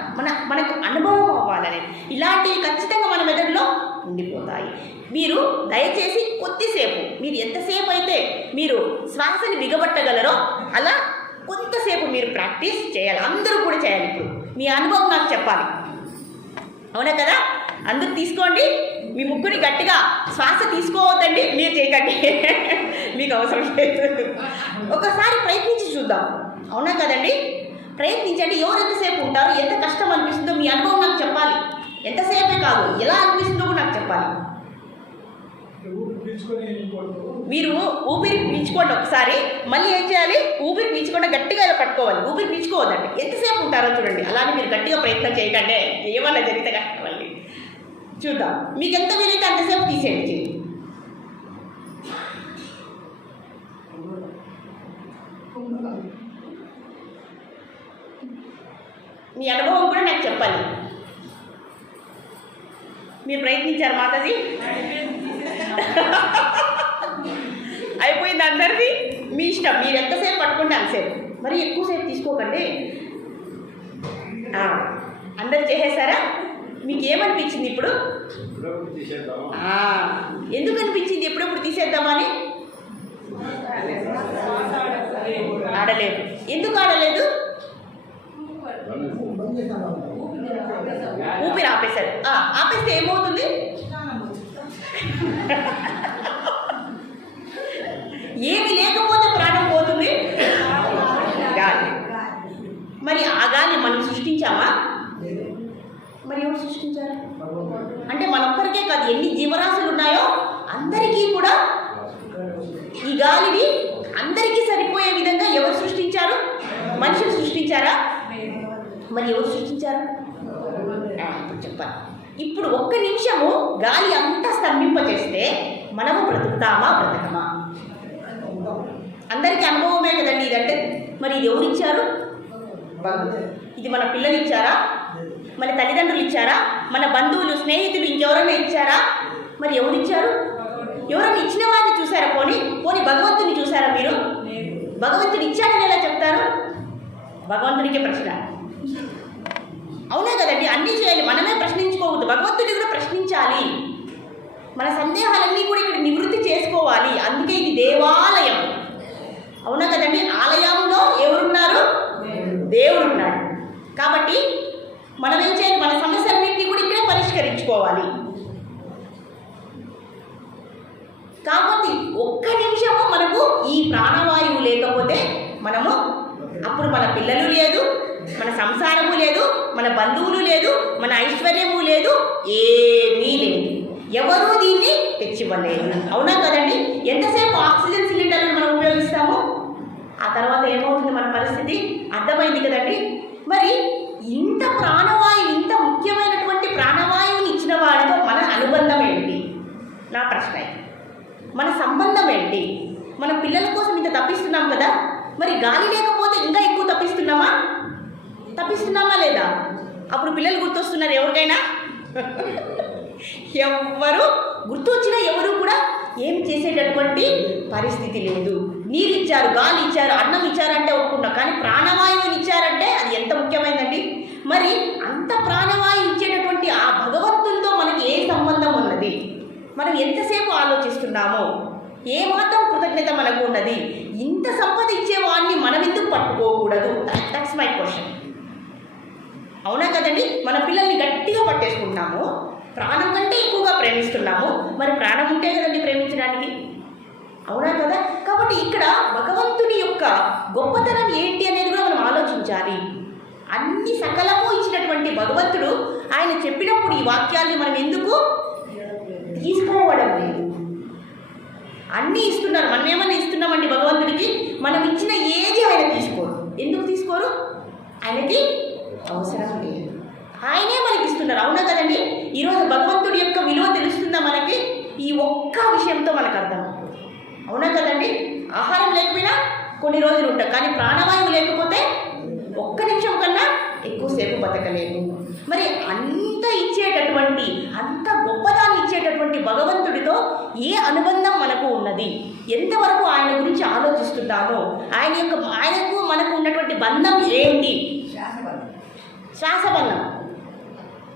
మనకు అనుభవం అవ్వాలని. ఇలాంటివి ఖచ్చితంగా మన మెదడులో ఉండిపోతాయి. మీరు దయచేసి కొద్దిసేపు, మీరు ఎంతసేపు అయితే మీరు శ్వాసని బిగబట్టగలరో అలా కొంతసేపు మీరు ప్రాక్టీస్ చేయాలి. అందరూ కూడా చేయాలి. ఇప్పుడు మీ అనుభవం నాకు చెప్పాలి, అవునా కదా? అందరూ తీసుకోండి, మీ ముక్కుని గట్టిగా శ్వాస తీసుకోవద్దండి, మీరు చేయకండి, మీకు అవసరం లేదు. ఒకసారి ప్రయత్నించి చూద్దాం, అవునా కదండి? ప్రయత్నించండి. ఎవరు ఎంతసేపు ఉంటారు, ఎంత కష్టం అనిపిస్తుందో మీ అనుభవం నాకు చెప్పాలి. ఎంతసేపే కాదు, ఎలా అనిపిస్తుందో కూడా నాకు చెప్పాలి. మీరు ఊపిరి పీల్చుకోండి ఒకసారి, మళ్ళీ ఏం చేయాలి? ఊపిరి పీల్చుకుండా గట్టిగా ఇలా పట్టుకోవాలి. ఊపిరి పీల్చుకోవద్దండి. ఎంతసేపు ఉంటారో చూడండి. అలానే మీరు గట్టిగా ప్రయత్నం చేయకండి, ఏమన్నా జరిగితే కష్టపడి చూద్దాం. మీకు ఎంత వీలైతే అంతసేపు తీసేయండి. మీ అనుభవం కూడా నాకు చెప్పాలి. మీరు ప్రయత్నించారు మాతాజీ? అయిపోయింది అందరిది. మీ ఇష్టం, మీరు ఎంతసేపు పట్టుకుంటే అంతసేపు, మరి ఎక్కువసేపు తీసుకోకండి. అందరు చేసేసారా? మీకు ఏమనిపించింది ఇప్పుడు? ఎందుకు అనిపించింది ఎప్పుడెప్పుడు తీసేద్దామని? ఆడలేదు. ఎందుకు ఆడలేదు? ఊపిరి ఆపేశారు. ఆపేస్తే ఏమవుతుంది? ఏమి లేకపోతే ప్రాణం పోతుంది, గాలి. మరి ఆ గాలి మనం సృష్టించామా? మరి ఎవరు సృష్టించారు? అంటే మనొక్కరికే కాదు, ఎన్ని జీవరాశులు ఉన్నాయో అందరికీ కూడా ఈ గాలిని అందరికీ సరిపోయే విధంగా ఎవరు సృష్టించారు? మనుషులు సృష్టించారా? మరి ఎవరు సృష్టించారు? చెప్పాలి. ఇప్పుడు ఒక్క నిమిషము గాలి అంతా స్తంభింపచేస్తే మనము బ్రతుకుతామా, బ్రతకమా? అందరికీ అనుభవమే కదండి ఇదంటే. మరి ఇది ఎవరు ఇచ్చారు? ఇది మన పిల్లలు ఇచ్చారా? మన తల్లిదండ్రులు ఇచ్చారా? మన బంధువులు, స్నేహితులు, ఇంకెవరైనా ఇచ్చారా? మరి ఎవరు ఇచ్చారు? ఎవరైనా ఇచ్చిన వారిని చూసారా? పోనీ భగవంతుని చూసారా మీరు? భగవంతుడు ఇచ్చాడని ఎలా చెప్తారు? భగవంతుడికే ప్రశ్న. అవునా కదండి? అన్నీ చేయాలి, మనమే ప్రశ్నించుకోవద్దు, భగవంతుడి కూడా ప్రశ్నించాలి. మన సందేహాలన్నీ కూడా ఇక్కడ నివృత్తి చేసుకోవాలి. అందుకే ఇది దేవాలయం. అవునా కదండి? ఆలయంలో ఎవరున్నారు? దేవుడు ఉన్నాడు. కాబట్టి మనం ఏం చేయాలి? మన సమస్యలన్నింటినీ కూడా ఇక్కడే పరిష్కరించుకోవాలి. కాబట్టి ఒక్క నిమిషము మనకు ఈ ప్రాణవాయువు లేకపోతే మనము అప్పుడు మన పిల్లలు లేదు, మన సంసారము లేదు, మన బంధువులు లేదు, మన ఐశ్వర్యము లేదు, ఏమీ లేదు. ఎవరూ దీన్ని తెచ్చివ్వలేదు. అవునా కదండి? ఎంతసేపు ఆక్సిజన్ సిలిండర్లను మనం ఉపయోగిస్తాము, ఆ తర్వాత ఏమవుతుంది మన పరిస్థితి? అర్థమైంది కదండి? మరి ఇంత ప్రాణవాయువు, ఇంత ముఖ్యమైనటువంటి ప్రాణవాయువుని ఇచ్చిన వాడితో మన అనుబంధం ఏంటి? నా ప్రశ్న. మన సంబంధం ఏంటి? మన పిల్లల కోసం ఇంత తప్పిస్తున్నాం కదా, మరి గాలి లేకపోతే ఇంకా ఎక్కువ తప్పిస్తున్నామా లేదా? అప్పుడు పిల్లలు గుర్తొస్తున్నారు ఎవరికైనా? ఎవ్వరు గుర్తు వచ్చినా ఎవరు కూడా ఏం చేసేటటువంటి పరిస్థితి లేదు. నీరు ఇచ్చారు, గాలి ఇచ్చారు, అన్నం ఇచ్చారంటే ఒప్పుకున్నాం, కానీ ప్రాణవాయువుని ఇచ్చారంటే అది ఎంత ముఖ్యమైనదండి. మరి అంత ప్రాణవాయువు ఇచ్చేటటువంటి ఆ భగవంతునితో మనకి ఏ సంబంధం ఉన్నది? మనం ఎంతసేపు ఆలోచిస్తున్నామో, ఏమాత్రం కృతజ్ఞత మనకు ఉన్నది? ఇంత సంపద ఇచ్చేవాడిని మనం ఎందుకు పట్టుకోకూడదు? That's my question. అవునా కదండి? మన పిల్లల్ని గట్టిగా పట్టేసుకుంటున్నాము, ప్రాణం కంటే ఎక్కువగా ప్రేమిస్తున్నాము. మరి ప్రాణం ఉంటే కదండి ప్రేమించడానికి. అవునా కదా? కాబట్టి ఇక్కడ భగవంతుని యొక్క గొప్పతనం ఏంటి అనేది కూడా మనం ఆలోచించాలి. అన్ని సకలము ఇచ్చినటువంటి భగవంతుడు ఆయన చెప్పినప్పుడు ఈ వాక్యాన్ని మనం ఎందుకు తీసుకోవడం లేదు? అన్నీ ఇస్తున్నారు, మనం ఏమన్నా ఇస్తున్నామండి భగవంతుడికి? మనం ఇచ్చిన ఏది ఆయన తీసుకోరు. ఎందుకు తీసుకోరు? ఆయనకి అవసరం లేదు, ఆయనే మనకి ఇస్తున్నారు. అవునా కదండి? ఈరోజు భగవంతుడి యొక్క విలువ తెలుస్తుందా మనకి? ఈ ఒక్క విషయంతో మనకు అర్థం. అవునా కదండి? ఆహారం లేకపోయినా కొన్ని రోజులు ఉంటాం, కానీ ప్రాణవాయువు లేకపోతే ఒక్క నిమిషం కన్నా ఎక్కువసేపు బతకలేము. మరి అంత ఇచ్చేటటువంటి, అంత గొప్పదాన్ని ఇచ్చేటటువంటి భగవంతుడితో ఏ అనుబంధం మనకు ఉన్నది? ఎంతవరకు ఆయన గురించి ఆలోచిస్తున్నామో, ఆయనకు మనకు ఉన్నటువంటి బంధం ఏంటి? శ్వాసబంధం.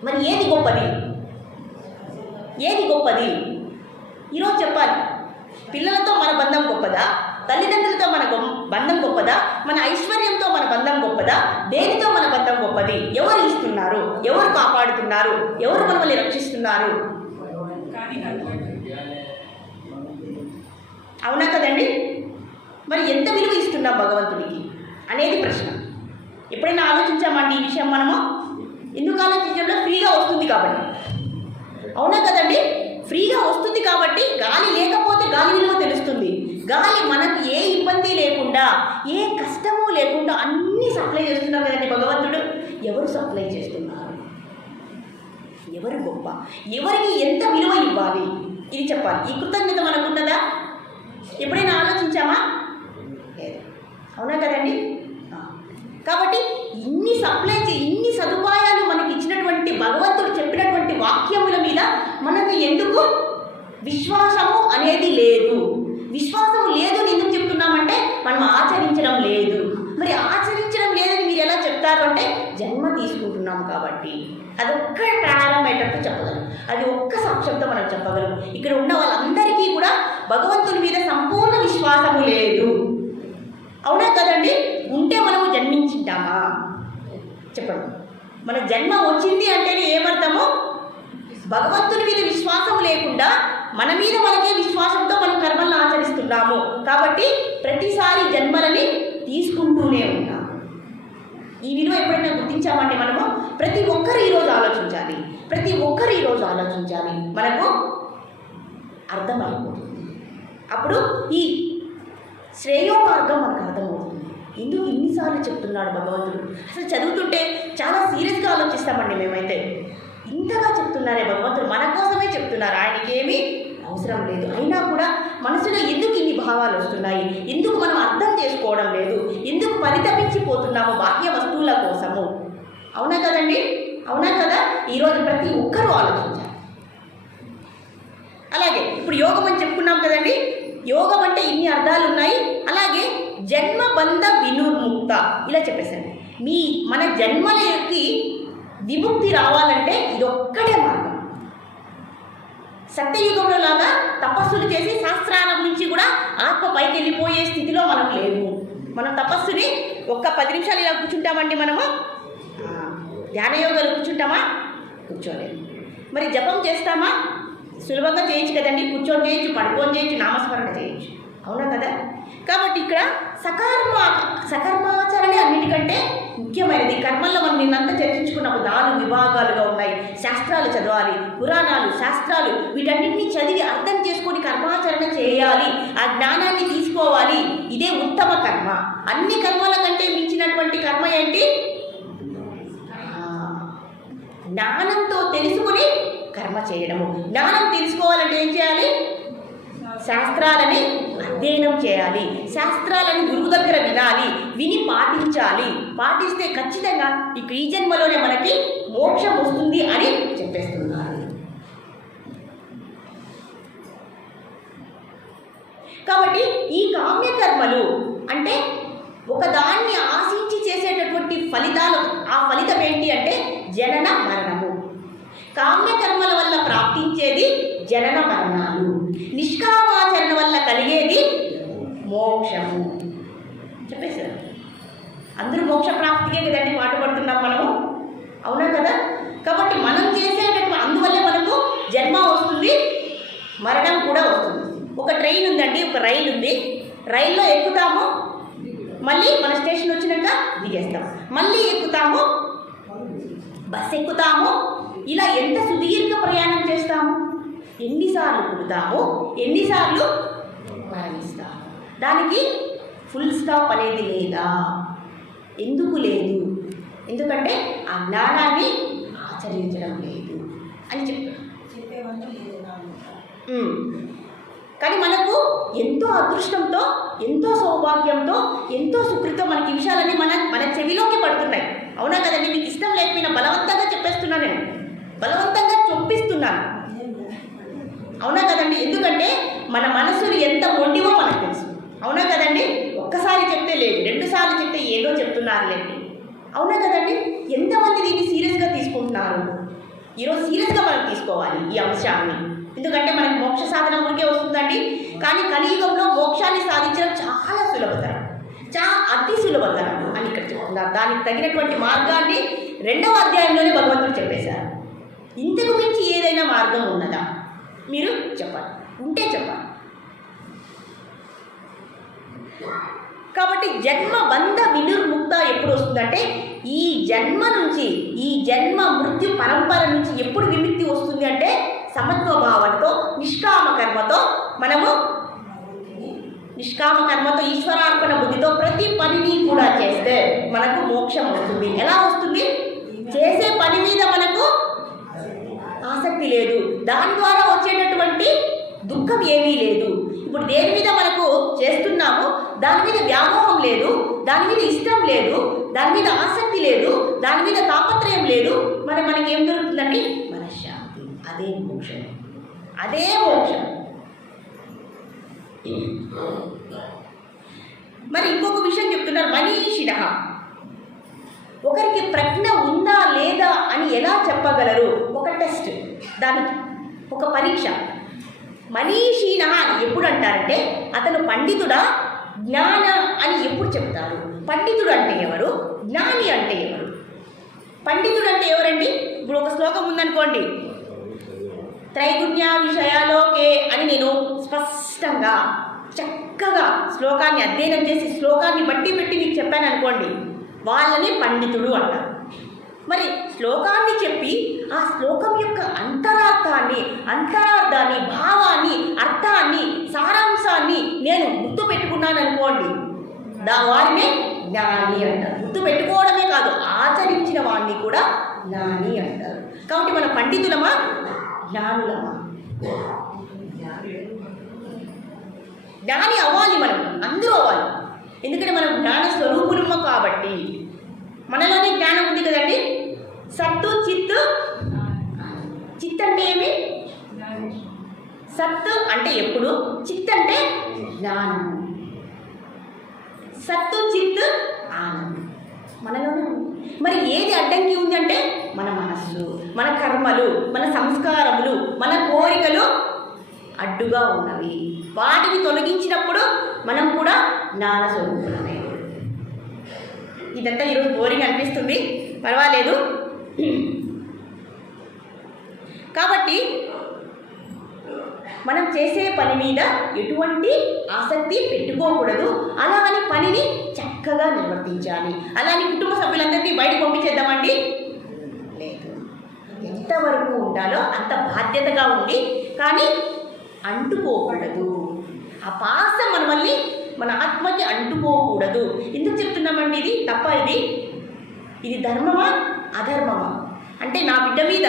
మరి ఏది గొప్పది? ఈరోజు చెప్పాలి. పిల్లలతో మన బంధం గొప్పదా? తల్లిదండ్రులతో మన బంధం గొప్పదా? మన ఐశ్వర్యంతో మన బంధం గొప్పదా? దేనితో మన బంధం గొప్పది? ఎవరు ఇస్తున్నారు? ఎవరు కాపాడుతున్నారు? ఎవరు మనల్ని రక్షిస్తున్నారు? అవునా కదండి? మరి ఎంత విలువ ఇస్తున్నాం భగవంతుడికి అనేది ప్రశ్న. ఎప్పుడైనా ఆలోచించామండి ఈ విషయం? మనము ఎందుకు ఆలోచించడంలో? ఫ్రీగా వస్తుంది కాబట్టి. అవునా కదండి? ఫ్రీగా వస్తుంది కాబట్టి, గాలి గాలి మనకు ఏ ఇబ్బంది లేకుండా, ఏ కష్టము లేకుండా అన్నీ సప్లై చేస్తున్నారు కదండి భగవంతుడు. ఎవరు సప్లై చేస్తున్నారు? ఎవరు గొప్ప? ఎవరికి ఎంత విలువ ఇవ్వాలి? ఇది చెప్పాలి. ఈ కృతజ్ఞత మనకున్నదా? ఎప్పుడైనా ఆలోచించామా? లేదు. అవునా కదండి? కాబట్టి ఇన్ని ఇన్ని సదుపాయాలు మనకి ఇచ్చినటువంటి భగవంతుడు చెప్పినటువంటి వాక్యముల మీద మనకు ఎందుకు విశ్వాసము అనేది లేదు? విశ్వాసము లేదు అని ఎందుకు చెప్తున్నామంటే మనం ఆచరించడం లేదు. మరి ఆచరించడం లేదని మీరు ఎలా చెప్తారు అంటే జన్మ తీసుకుంటున్నాం కాబట్టి. అది ఒక్క ప్రారంభమయ్యేటట్టు చెప్పగలం, అది ఒక్క సాక్ష్యంతో మనం చెప్పగలం. ఇక్కడ ఉన్న వాళ్ళందరికీ కూడా భగవంతుని మీద సంపూర్ణ విశ్వాసము లేదు. అవునా కదండి? ఉంటే మనము జన్మించింటామా? చెప్పండి. మన జన్మ వచ్చింది అంటేనే ఏమర్థము? భగవంతుని మీద విశ్వాసం లేకుండా మన మీద మనకే విశ్వాసంతో మనం కర్మలను ఆచరిస్తున్నాము కాబట్టి ప్రతిసారి జన్మలని తీసుకుంటూనే ఉంటాం. ఈ విలువ ఎప్పుడైనా గుర్తించామంటే మనము ప్రతి ఒక్కరు ఈరోజు ఆలోచించాలి. మనకు అర్థమైపోతుంది. అప్పుడు ఈ శ్రేయో మార్గం మనకు అర్థమవుతుంది. ఎందుకు ఇన్నిసార్లు చెప్తున్నాడు భగవంతుడు? అసలు చదువుతుంటే చాలా సీరియస్గా ఆలోచిస్తామండి మేమైతే. ఇంతగా చెప్తున్నారే భగవంతుడు, మన కోసమే చెప్తున్నారు, ఆయనకి ఏమీ అవసరం లేదు. అయినా కూడా మనసులో ఎందుకు ఇన్ని భావాలు వస్తున్నాయి? ఎందుకు మనం అర్థం చేసుకోవడం లేదు? ఎందుకు పరితపించిపోతున్నాము బాహ్య వస్తువుల కోసము? అవునా కదండి? అవునా కదా? ఈరోజు ప్రతి ఒక్కరూ ఆలోచించాలి. అలాగే ఇప్పుడు యోగం అని చెప్పుకున్నాం కదండి. యోగం అంటే ఇన్ని అర్థాలు ఉన్నాయి. అలాగే జన్మ బంధ వినుర్ముక్త ఇలా చెప్పేసండి. మన జన్మలకి విముక్తి రావాలంటే ఇదొక్కటే మార్గం. సత్యయుగంలో లాగా తపస్సులు చేసి శాస్త్రాల నుంచి కూడా ఆత్మ పైకి వెళ్ళిపోయే స్థితిలో మనం లేవు. మనం తపస్సుని ఒక్క 10 నిమిషాలు ఇలా కూర్చుంటామండి. మనము ధ్యానయోగాలు కూర్చుంటామా? కూర్చోలేము. మరి జపం చేస్తామా? సులభంగా చేయొచ్చు కదండి. కూర్చొని చేయొచ్చు, పడుకొని చేయొచ్చు, నామస్మరణ చేయొచ్చు. అవునా కదా? కాబట్టి ఇక్కడ సకర్మాచరణే అన్నిటికంటే ముఖ్యమైనది. కర్మల్లో మనం నిన్నంతా చర్చించుకున్నప్పుడు 4 విభాగాలుగా ఉన్నాయి. శాస్త్రాలు చదవాలి, పురాణాలు, శాస్త్రాలు వీటన్నిటిని చదివి అర్థం చేసుకొని కర్మాచరణ చేయాలి. ఆ జ్ఞానాన్ని తీసుకోవాలి. ఇదే ఉత్తమ కర్మ. అన్ని కర్మల కంటే మించినటువంటి కర్మ ఏంటి? జ్ఞానంతో తెలుసుకుని కర్మ చేయడము. జ్ఞానం తెలుసుకోవాలంటే ఏం చేయాలి? శాస్త్రాలని అధ్యయనం చేయాలి. శాస్త్రాలని గురువు దగ్గర వినాలి, విని పాటించాలి. పాటిస్తే ఖచ్చితంగా ఈ జన్మలోనే మనకి మోక్షం వస్తుంది అని చెప్పేస్తున్నారు. కాబట్టి ఈ కామ్యకర్మలు అంటే ఒకదాన్ని ఆశించి చేసేటటువంటి ఫలితాలు, ఆ ఫలితం ఏంటి అంటే జనన మరణము. కామ్యకర్మల వల్ల ప్రాప్తించేది జనన మరణాలు. నిష్కామాచరణ వల్ల కలిగేది మోక్షము. చెప్పేశారు. అందరూ మోక్ష ప్రాప్తికే కదండి పాటుపడుతున్నాం మనము. అవునా కదా? కాబట్టి మనం చేసేటటువంటి అందువల్లే మనకు జన్మ వస్తుంది, మరణం కూడా వస్తుంది. ఒక ట్రైన్ ఉందండి, ఒక రైలు ఉంది. రైల్లో ఎక్కుతాము, మళ్ళీ మన స్టేషన్ వచ్చినాక దిగేస్తాము, మళ్ళీ ఎక్కుతాము, బస్ ఎక్కుతాము. ఇలా ఎంత సుదీర్ఘ ప్రయాణం చేస్తాము? ఎన్నిసార్లు పుడతాము, ఎన్నిసార్లు మరణిస్తాము. దానికి ఫుల్ స్టాప్ అనేది లేదా? ఎందుకు లేదు? ఎందుకంటే ఆ జ్ఞానాన్ని ఆచరించడం లేదు అని చెప్పారు. కానీ మనకు ఎంతో అదృష్టంతో, ఎంతో సౌభాగ్యంతో, ఎంతో సుకృతం మనకి ఈ విషయాలన్నీ మన చెవిలోకి పడుతున్నాయి. అవునా కదండి? మీకు ఇష్టం లేకపోయినా బలవంతంగా చెప్పేస్తున్నాను, నేను బలవంతంగా చొప్పిస్తున్నాను. అవునా కదండి? ఎందుకంటే మన మనసులు ఎంత మొండివో మనకు తెలుసు. అవునా కదండి? ఒక్కసారి చెప్తే లేదు, 2 సార్లు చెప్తే ఏదో చెప్తున్నారులేండి. అవునా కదండి? ఎంతమంది దీన్ని సీరియస్గా తీసుకుంటున్నారు? ఈరోజు సీరియస్గా మనం తీసుకోవాలి ఈ అంశాన్ని. ఎందుకంటే మనకి మోక్ష సాధన ఊరికే వస్తుందండి. కానీ కలియుగంలో మోక్షాన్ని సాధించడం చాలా సులభతరం, అతి సులభతరం అని ఇక్కడ చెప్తున్నారు. దానికి తగినటువంటి మార్గాన్ని 2వ అధ్యాయంలోనే భగవంతుడు చెప్పేశారు. ఇంతకు మించి ఏదైనా మార్గం ఉన్నదా? మీరు చెప్పండి, ఉంటే చెప్పండి. కాబట్టి జన్మ బంధ వినుర్ముక్త ఎప్పుడు వస్తుందంటే ఈ జన్మ నుంచి, ఈ జన్మ మృత్యు పరంపర నుంచి ఎప్పుడు విముక్తి వస్తుంది అంటే సమత్వ భావంతో, నిష్కామ కర్మతో మనము నిష్కామ కర్మతో ఈశ్వరార్పణ బుద్ధితో ప్రతి పనిని కూడా చేస్తే మనకు మోక్షం వస్తుంది. ఎలా వస్తుంది? చేసే పని మీద మనకు ఆసక్తి లేదు, దాని ద్వారా వచ్చేటటువంటి దుఃఖం ఏమీ లేదు. ఇప్పుడు దేని మీద మనకు చేస్తున్నామో దాని మీద వ్యామోహం లేదు, దాని మీద ఇష్టం లేదు, దాని మీద ఆసక్తి లేదు, దాని మీద తాపత్రయం లేదు, మనకి ఏం దొరుకుతుందండి? మనశ్శాంతి. అదే మోక్షం, అదే మోక్షం. మరి ఇంకొక విషయం చెప్తున్నారు, మనీషిణః. ఒకరికి ప్రజ్ఞ ఉందా లేదా అని ఎలా చెప్పగలరు? ఒక టెస్ట్, దానికి ఒక పరీక్ష. మనీషిణః అని ఎప్పుడు అంటారంటే అతను పండితుడా జ్ఞాన అని ఎప్పుడు చెప్తారు? పండితుడు అంటే ఎవరు? జ్ఞాని అంటే ఎవరు? పండితుడు అంటే ఎవరండి? ఇప్పుడు ఒక శ్లోకం ఉందనుకోండి, త్రైగుణ్య విషయాలోకే అని నేను స్పష్టంగా చక్కగా శ్లోకాన్ని అధ్యయనం చేసి శ్లోకాన్ని బట్టి పెట్టి మీకు చెప్పాను అనుకోండి, వాళ్ళని పండితుడు అంటారు. మరి శ్లోకాన్ని చెప్పి ఆ శ్లోకం యొక్క అంతరార్థాన్ని, భావాన్ని, అర్థాన్ని, సారాంశాన్ని నేను గుర్తు పెట్టుకున్నాను అనుకోండి, వారినే జ్ఞాని అంటారు. గుర్తు పెట్టుకోవడమే కాదు, ఆచరించిన వాడిని కూడా జ్ఞాని అంటారు. కాబట్టి మన పండితులమా జ్ఞానులమా? జ్ఞాని అవ్వాలి, మనం అందరూ అవ్వాలి. ఎందుకంటే మనం జ్ఞాన స్వరూపులము కాబట్టి. మనలోనే జ్ఞానం ఉంది కదండి. సత్తు చిత్తు. చిత్ అంటే ఏమి? సత్తు అంటే ఎప్పుడు, చిత్ అంటే జ్ఞానం. సత్తు చిత్తు ఆనందం మనలోనే ఉంది. మరి ఏది అడ్డంకి ఉంది అంటే మన మనస్సు, మన కర్మలు, మన సంస్కారములు, మన కోరికలు అడ్డుగా ఉన్నవి. వాటిని తొలగించినప్పుడు మనం కూడా జ్ఞాన స్వరూపులమే. ఇదంతా ఈరోజు బోరింగ్ అనిపిస్తుంది, పర్వాలేదు. కాబట్టి మనం చేసే పని మీద ఎటువంటి ఆసక్తి పెట్టుకోకూడదు. అలా అని పనిని చక్కగా నిర్వర్తించాలి. అలాని కుటుంబ సభ్యులందరినీ బయటకు పంపించేద్దామండి? లేదు. ఎంతవరకు ఉండాలో అంత బాధ్యతగా ఉండి, కానీ అంటుకోకూడదు. ఆ పాసం మనల్ని మన ఆత్మకి అంటుకోకూడదు. ఎందుకు చెప్తున్నామండి? ఇది తప్ప, ఇది ధర్మమా అధర్మమా? అంటే నా బిడ్డ మీద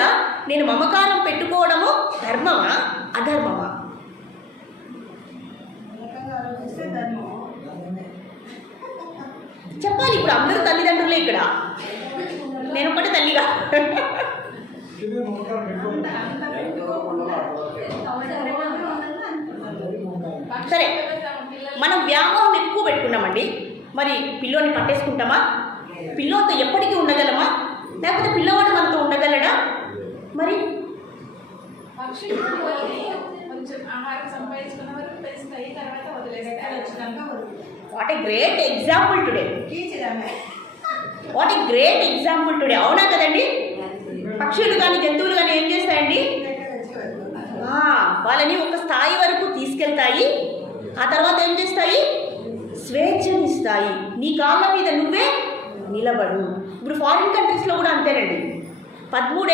నేను మమకారం పెట్టుకోవడము ధర్మమా అధర్మమా? చెప్పాలి. ఇప్పుడు అందరూ తల్లిదండ్రులే ఇక్కడ, నేను ఒకటి తల్లిగా. సరే, మనం వ్యామోహం ఎక్కువ పెట్టుకున్నామండి. మరి పిల్లోని పట్టేసుకుంటామా? పిల్లోతో ఎప్పటికీ ఉండగలమా? లేకపోతే పిల్లవాడు మనతో ఉండగలడా? మరి what a great example today. What a great example today. అవునా కదండి? పక్షులు కానీ జంతువులు కానీ ఏం చేస్తాయండి? వాళ్ళని ఒక స్థాయి వరకు తీసుకెళ్తాయి. ఆ తర్వాత ఏం చేస్తాయి? స్వేచ్ఛనిస్తాయి. నీ కాళ్ళ మీద నువ్వే నిలబడు. ఇప్పుడు ఫారిన్ కంట్రీస్లో కూడా అంతేనండి. 13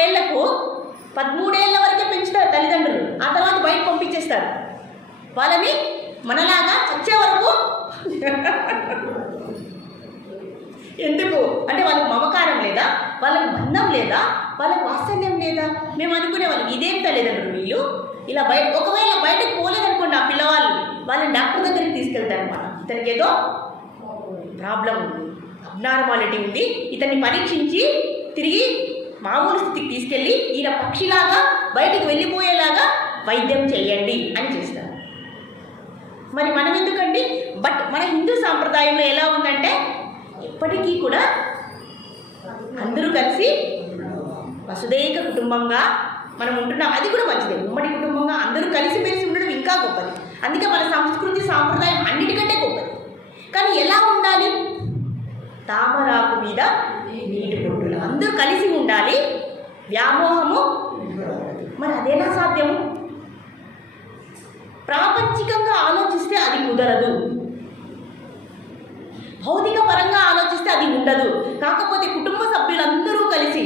ఏళ్ల వరకే పెంచుతారు తల్లిదండ్రులు. ఆ తర్వాత బయట పంపించేస్తారు వాళ్ళని. మనలాగా చచ్చే వరకు. ఎందుకు అంటే వాళ్ళకి మమకారం లేదా, వాళ్ళకి బంధం లేదా, వాళ్ళకి వాత్సల్యం లేదా? మేము అనుకునే వాళ్ళం ఇదేం తల్లిదండ్రులు వీళ్ళు ఇలా బయట. ఒకవేళ బయటకు పోలేదనుకోండి ఆ పిల్లవాళ్ళు, వాళ్ళని డాక్టర్ దగ్గరికి తీసుకెళ్తారు. అన్నమాట, ఇతనికి ఏదో ప్రాబ్లం ఉంది, అబ్నార్మాలిటీ ఉంది, ఇతన్ని పరీక్షించి తిరిగి మామూలు స్థితికి తీసుకెళ్ళి ఈయన పక్షిలాగా బయటకు వెళ్ళిపోయేలాగా వైద్యం చేయండి అని చేస్తారు. మరి మనం ఎందుకండి? బట్ మన హిందూ సాంప్రదాయంలో ఎలా ఉందంటే ఎప్పటికీ కూడా అందరూ కలిసి వసుదైక కుటుంబంగా మనం ఉంటున్నాం. అది కూడా మంచిదే. ఉమ్మడి కుటుంబంగా అందరూ కలిసిమెలిసి ఉండడం ఇంకా గొప్పది. అందుకే మన సంస్కృతి సాంప్రదాయం అన్నిటికంటే గొప్పది. కానీ ఎలా ఉండాలి? తామరాకు మీద నీటి బొట్టులు. అందరూ కలిసి ఉండాలి, వ్యామోహము. మరి అదేనా సాధ్యము? ప్రాపంచికంగా ఆలోచిస్తే అది కుదరదు, భౌతిక పరంగా ఆలోచిస్తే అది ఉండదు. కాకపోతే కుటుంబ సభ్యులందరూ కలిసి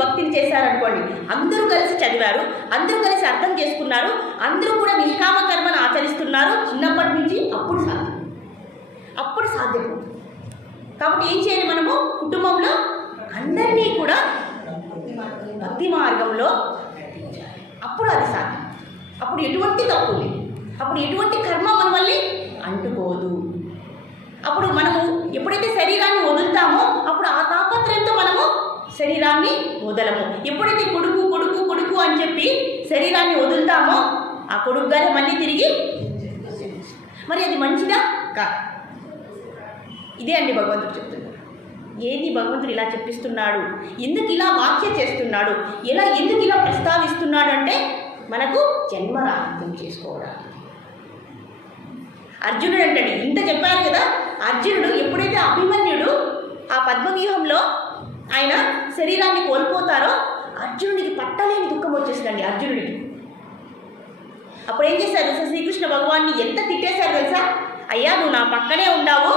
భక్తిని చేశారనుకోండి, అందరూ కలిసి చదివారు, అందరూ కలిసి అర్థం చేసుకున్నారు, అందరూ కూడా నిష్కామ కర్మను ఆచరిస్తున్నారు, చిన్నప్పటి నుంచి అప్పుడు సాధ్యం, అప్పుడు సాధ్యమవుతుంది. కాబట్టి ఏం చేయాలి, మనము కుటుంబంలో అందరినీ కూడా భక్తి మార్గంలో నడిపించాలి. అప్పుడు అది సాధ్యం. అప్పుడు ఎటువంటి తప్పు లేదు, అప్పుడు ఎటువంటి కర్మ మన వల్ల అంటుకోదు. అప్పుడు మనము ఎప్పుడైతే శరీరాన్ని వదులుతామో అప్పుడు ఆ తాపత్రయంతో మనము శరీరాన్ని వదలము. ఎప్పుడైతే కొడుకు కొడుకు కొడుకు అని చెప్పి శరీరాన్ని వదులుతామో ఆ కొడుకుగానే మళ్ళీ తిరిగి, మరి అది మంచిదా కాదు. ఇదే అండి భగవంతుడు చెప్తున్నాడు. ఏది భగవంతుడు ఇలా చెప్పిస్తున్నాడు, ఎందుకు ఇలా వాక్య చేస్తున్నాడు, ఎందుకు ఇలా ప్రస్తావిస్తున్నాడు అంటే మనకు జన్మరాహిత్యం చేసుకోవడానికి. అర్జునుడు అంటాడు, ఇంత చెప్పారు కదా, అర్జునుడు ఎప్పుడైతే అభిమన్యుడు ఆ పద్మవ్యూహంలో ఆయన శరీరాన్ని కోల్పోతారో అర్జునుడికి పట్టలేని దుఃఖం వచ్చేసిందండి అర్జునుడికి. అప్పుడు ఏం చేశారు తెలుసా, శ్రీకృష్ణ భగవాన్ని ఎంత తిట్టేశారు తెలుసా, అయ్యా నువ్వు నా పక్కనే ఉన్నావు,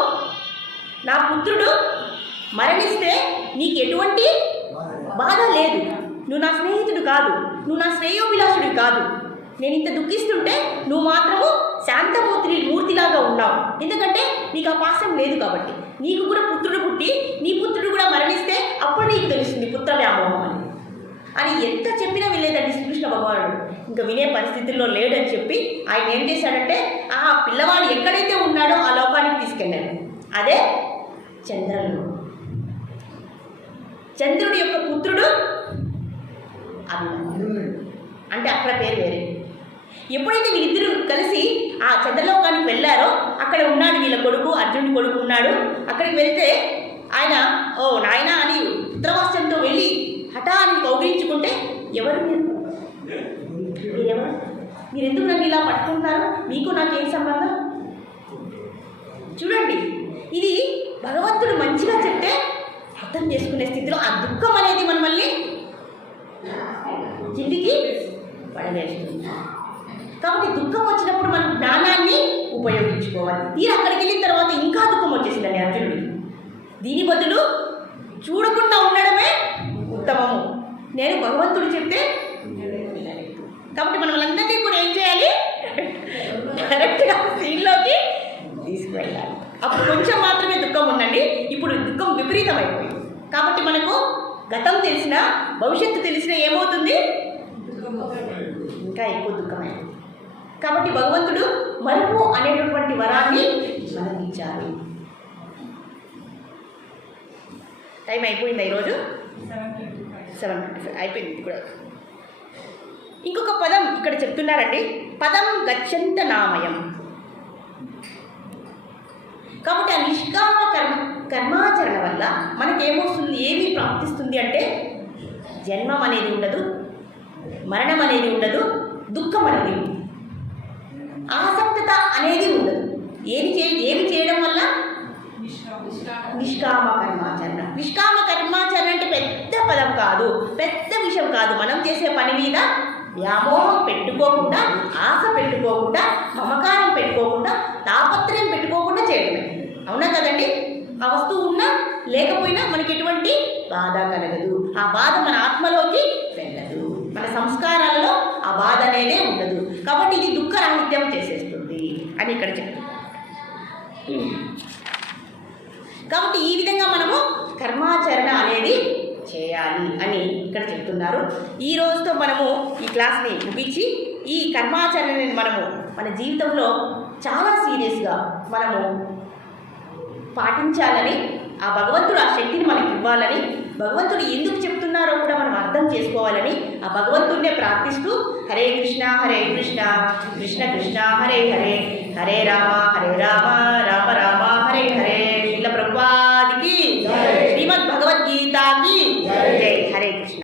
నా పుత్రుడు మరణిస్తే నీకు ఎటువంటి బాధ లేదు, నువ్వు నా స్నేహితుడు కాదు, నువ్వు నా శ్రేయోభిలాషుడు కాదు, నేను ఇంత దుఃఖిస్తుంటే నువ్వు మాత్రము శాంతమూర్తిలాగా ఉన్నావు, ఎందుకంటే నీకు ఆ పాశం లేదు కాబట్టి. నీకు కూడా పుత్రుడు పుట్టి నీ పుత్రుడు కూడా మరణిస్తే అప్పుడు నీకు తెలుస్తుంది పుత్ర వ్యామోహం అని ఎంత చెప్పినా వినలేదండి శ్రీకృష్ణ భగవానుడు. ఇంకా వినే పరిస్థితుల్లో లేడని చెప్పి ఆయన ఏం చేశాడంటే ఆ పిల్లవాడు ఎక్కడైతే ఉన్నాడో ఆ లోకానికి తీసుకెళ్ళాడు. అదే చంద్రుడు. చంద్రుడి యొక్క పుత్రుడు అభిమన్యుడు, అంటే అక్కడ పేరు వేరే. ఎప్పుడైతే వీళ్ళిద్దరూ కలిసి ఆ చంద్రలోకానికి వెళ్ళారో అక్కడ ఉన్నాడు వీళ్ళ కొడుకు, అర్జునుడి కొడుకు ఉన్నాడు. అక్కడికి వెళ్తే ఆయన ఓ నాయనా అని పుత్రవాస్యంతో వెళ్ళి హఠా అని కౌగిలించుకుంటే, ఎవరు మీరెవరు, మీరు ఎందుకు నన్ను ఇలా పట్టుకుంటున్నారు, మీకు నాకేం సంబంధం? చూడండి, ఇది భగవంతుడు మంచిగా చెప్తే అర్థం చేసుకునే స్థితిలో ఆ దుఃఖం అనేది మనల్ని కిందికి పడవేస్తుంది. కాబట్టి దుఃఖం వచ్చినప్పుడు మనం జ్ఞానాన్ని ఉపయోగించుకోవాలి. తీరు అక్కడికి వెళ్ళిన తర్వాత ఇంకా దుఃఖం వచ్చేసిందండి అర్జునుడికి. దీని బదులు చూడకుండా ఉండడమే ఉత్తమము. నేను భగవంతుడు చెప్తే కాబట్టి మనం అందరినీ కూడా ఏం చేయాలి, కరెక్ట్గా సీన్లోకి తీసుకువెళ్ళాలి. అప్పుడు కొంచెం మాత్రమే దుఃఖం ఉండండి, ఇప్పుడు దుఃఖం విపరీతమైపోయింది. కాబట్టి మనకు గతం తెలిసిన భవిష్యత్తు తెలిసిన ఏమవుతుంది, ఇంకా ఎక్కువ దుఃఖమైంది. కాబట్టి భగవంతుడు మరుపు అనేటటువంటి వరాన్ని మనకి ఇచ్చారు. టైం అయిపోయిందా ఈరోజు? 7:25 అయిపోయింది. ఇది కూడా ఇంకొక పదం ఇక్కడ చెప్తున్నారండి, పదం గచ్చంత నామయం. కాబట్టి ఆ నిష్కామ కర్మాచరణ వల్ల మనకేమొస్తుంది, ఏమి ప్రాప్తిస్తుంది అంటే జన్మం అనేది ఉండదు, మరణం అనేది ఉండదు, దుఃఖం అనేది ఉండదు, ఆసక్తత అనేది ఉండదు. ఏమి చేయడం వల్ల నిష్కామ కర్మాచరణ. నిష్కామ కర్మాచరణ అంటే పెద్ద పదం కాదు, పెద్ద విషయం కాదు. మనం చేసే పని మీద వ్యామోహం పెట్టుకోకుండా, ఆశ పెట్టుకోకుండా, మమకారం పెట్టుకోకుండా, తాపత్రయం పెట్టుకోకుండా చేయడమే. అవునా కదండి? ఆ వస్తువు ఉన్నా లేకపోయినా మనకి ఎటువంటి బాధ కలగదు. ఆ బాధ మన ఆత్మలోకి వెళ్ళదు, మన సంస్కారాలలో ఆ బాధ అనేదే ఉండదు. కాబట్టి ఇది దుఃఖరాహిత్యం చేసేస్తుంది అని ఇక్కడ చెప్తుంది. కాబట్టి ఈ విధంగా మనము కర్మాచరణ అనేది చేయాలి అని ఇక్కడ చెప్తున్నారు. ఈ రోజుతో మనము ఈ క్లాస్ని ముగించి ఈ కర్మాచరణని మనము మన జీవితంలో చాలా సీరియస్గా మనము పాటించాలని, ఆ భగవంతుడు ఆ శక్తిని మనకి ఇవ్వాలని, భగవంతుడు ఎందుకు చెప్తున్నారో కూడా మనం అర్థం చేసుకోవాలని ఆ భగవంతుడినే ప్రార్థిస్తూ హరే కృష్ణ కృష్ణ కృష్ణ హరే హరే, హరే రామ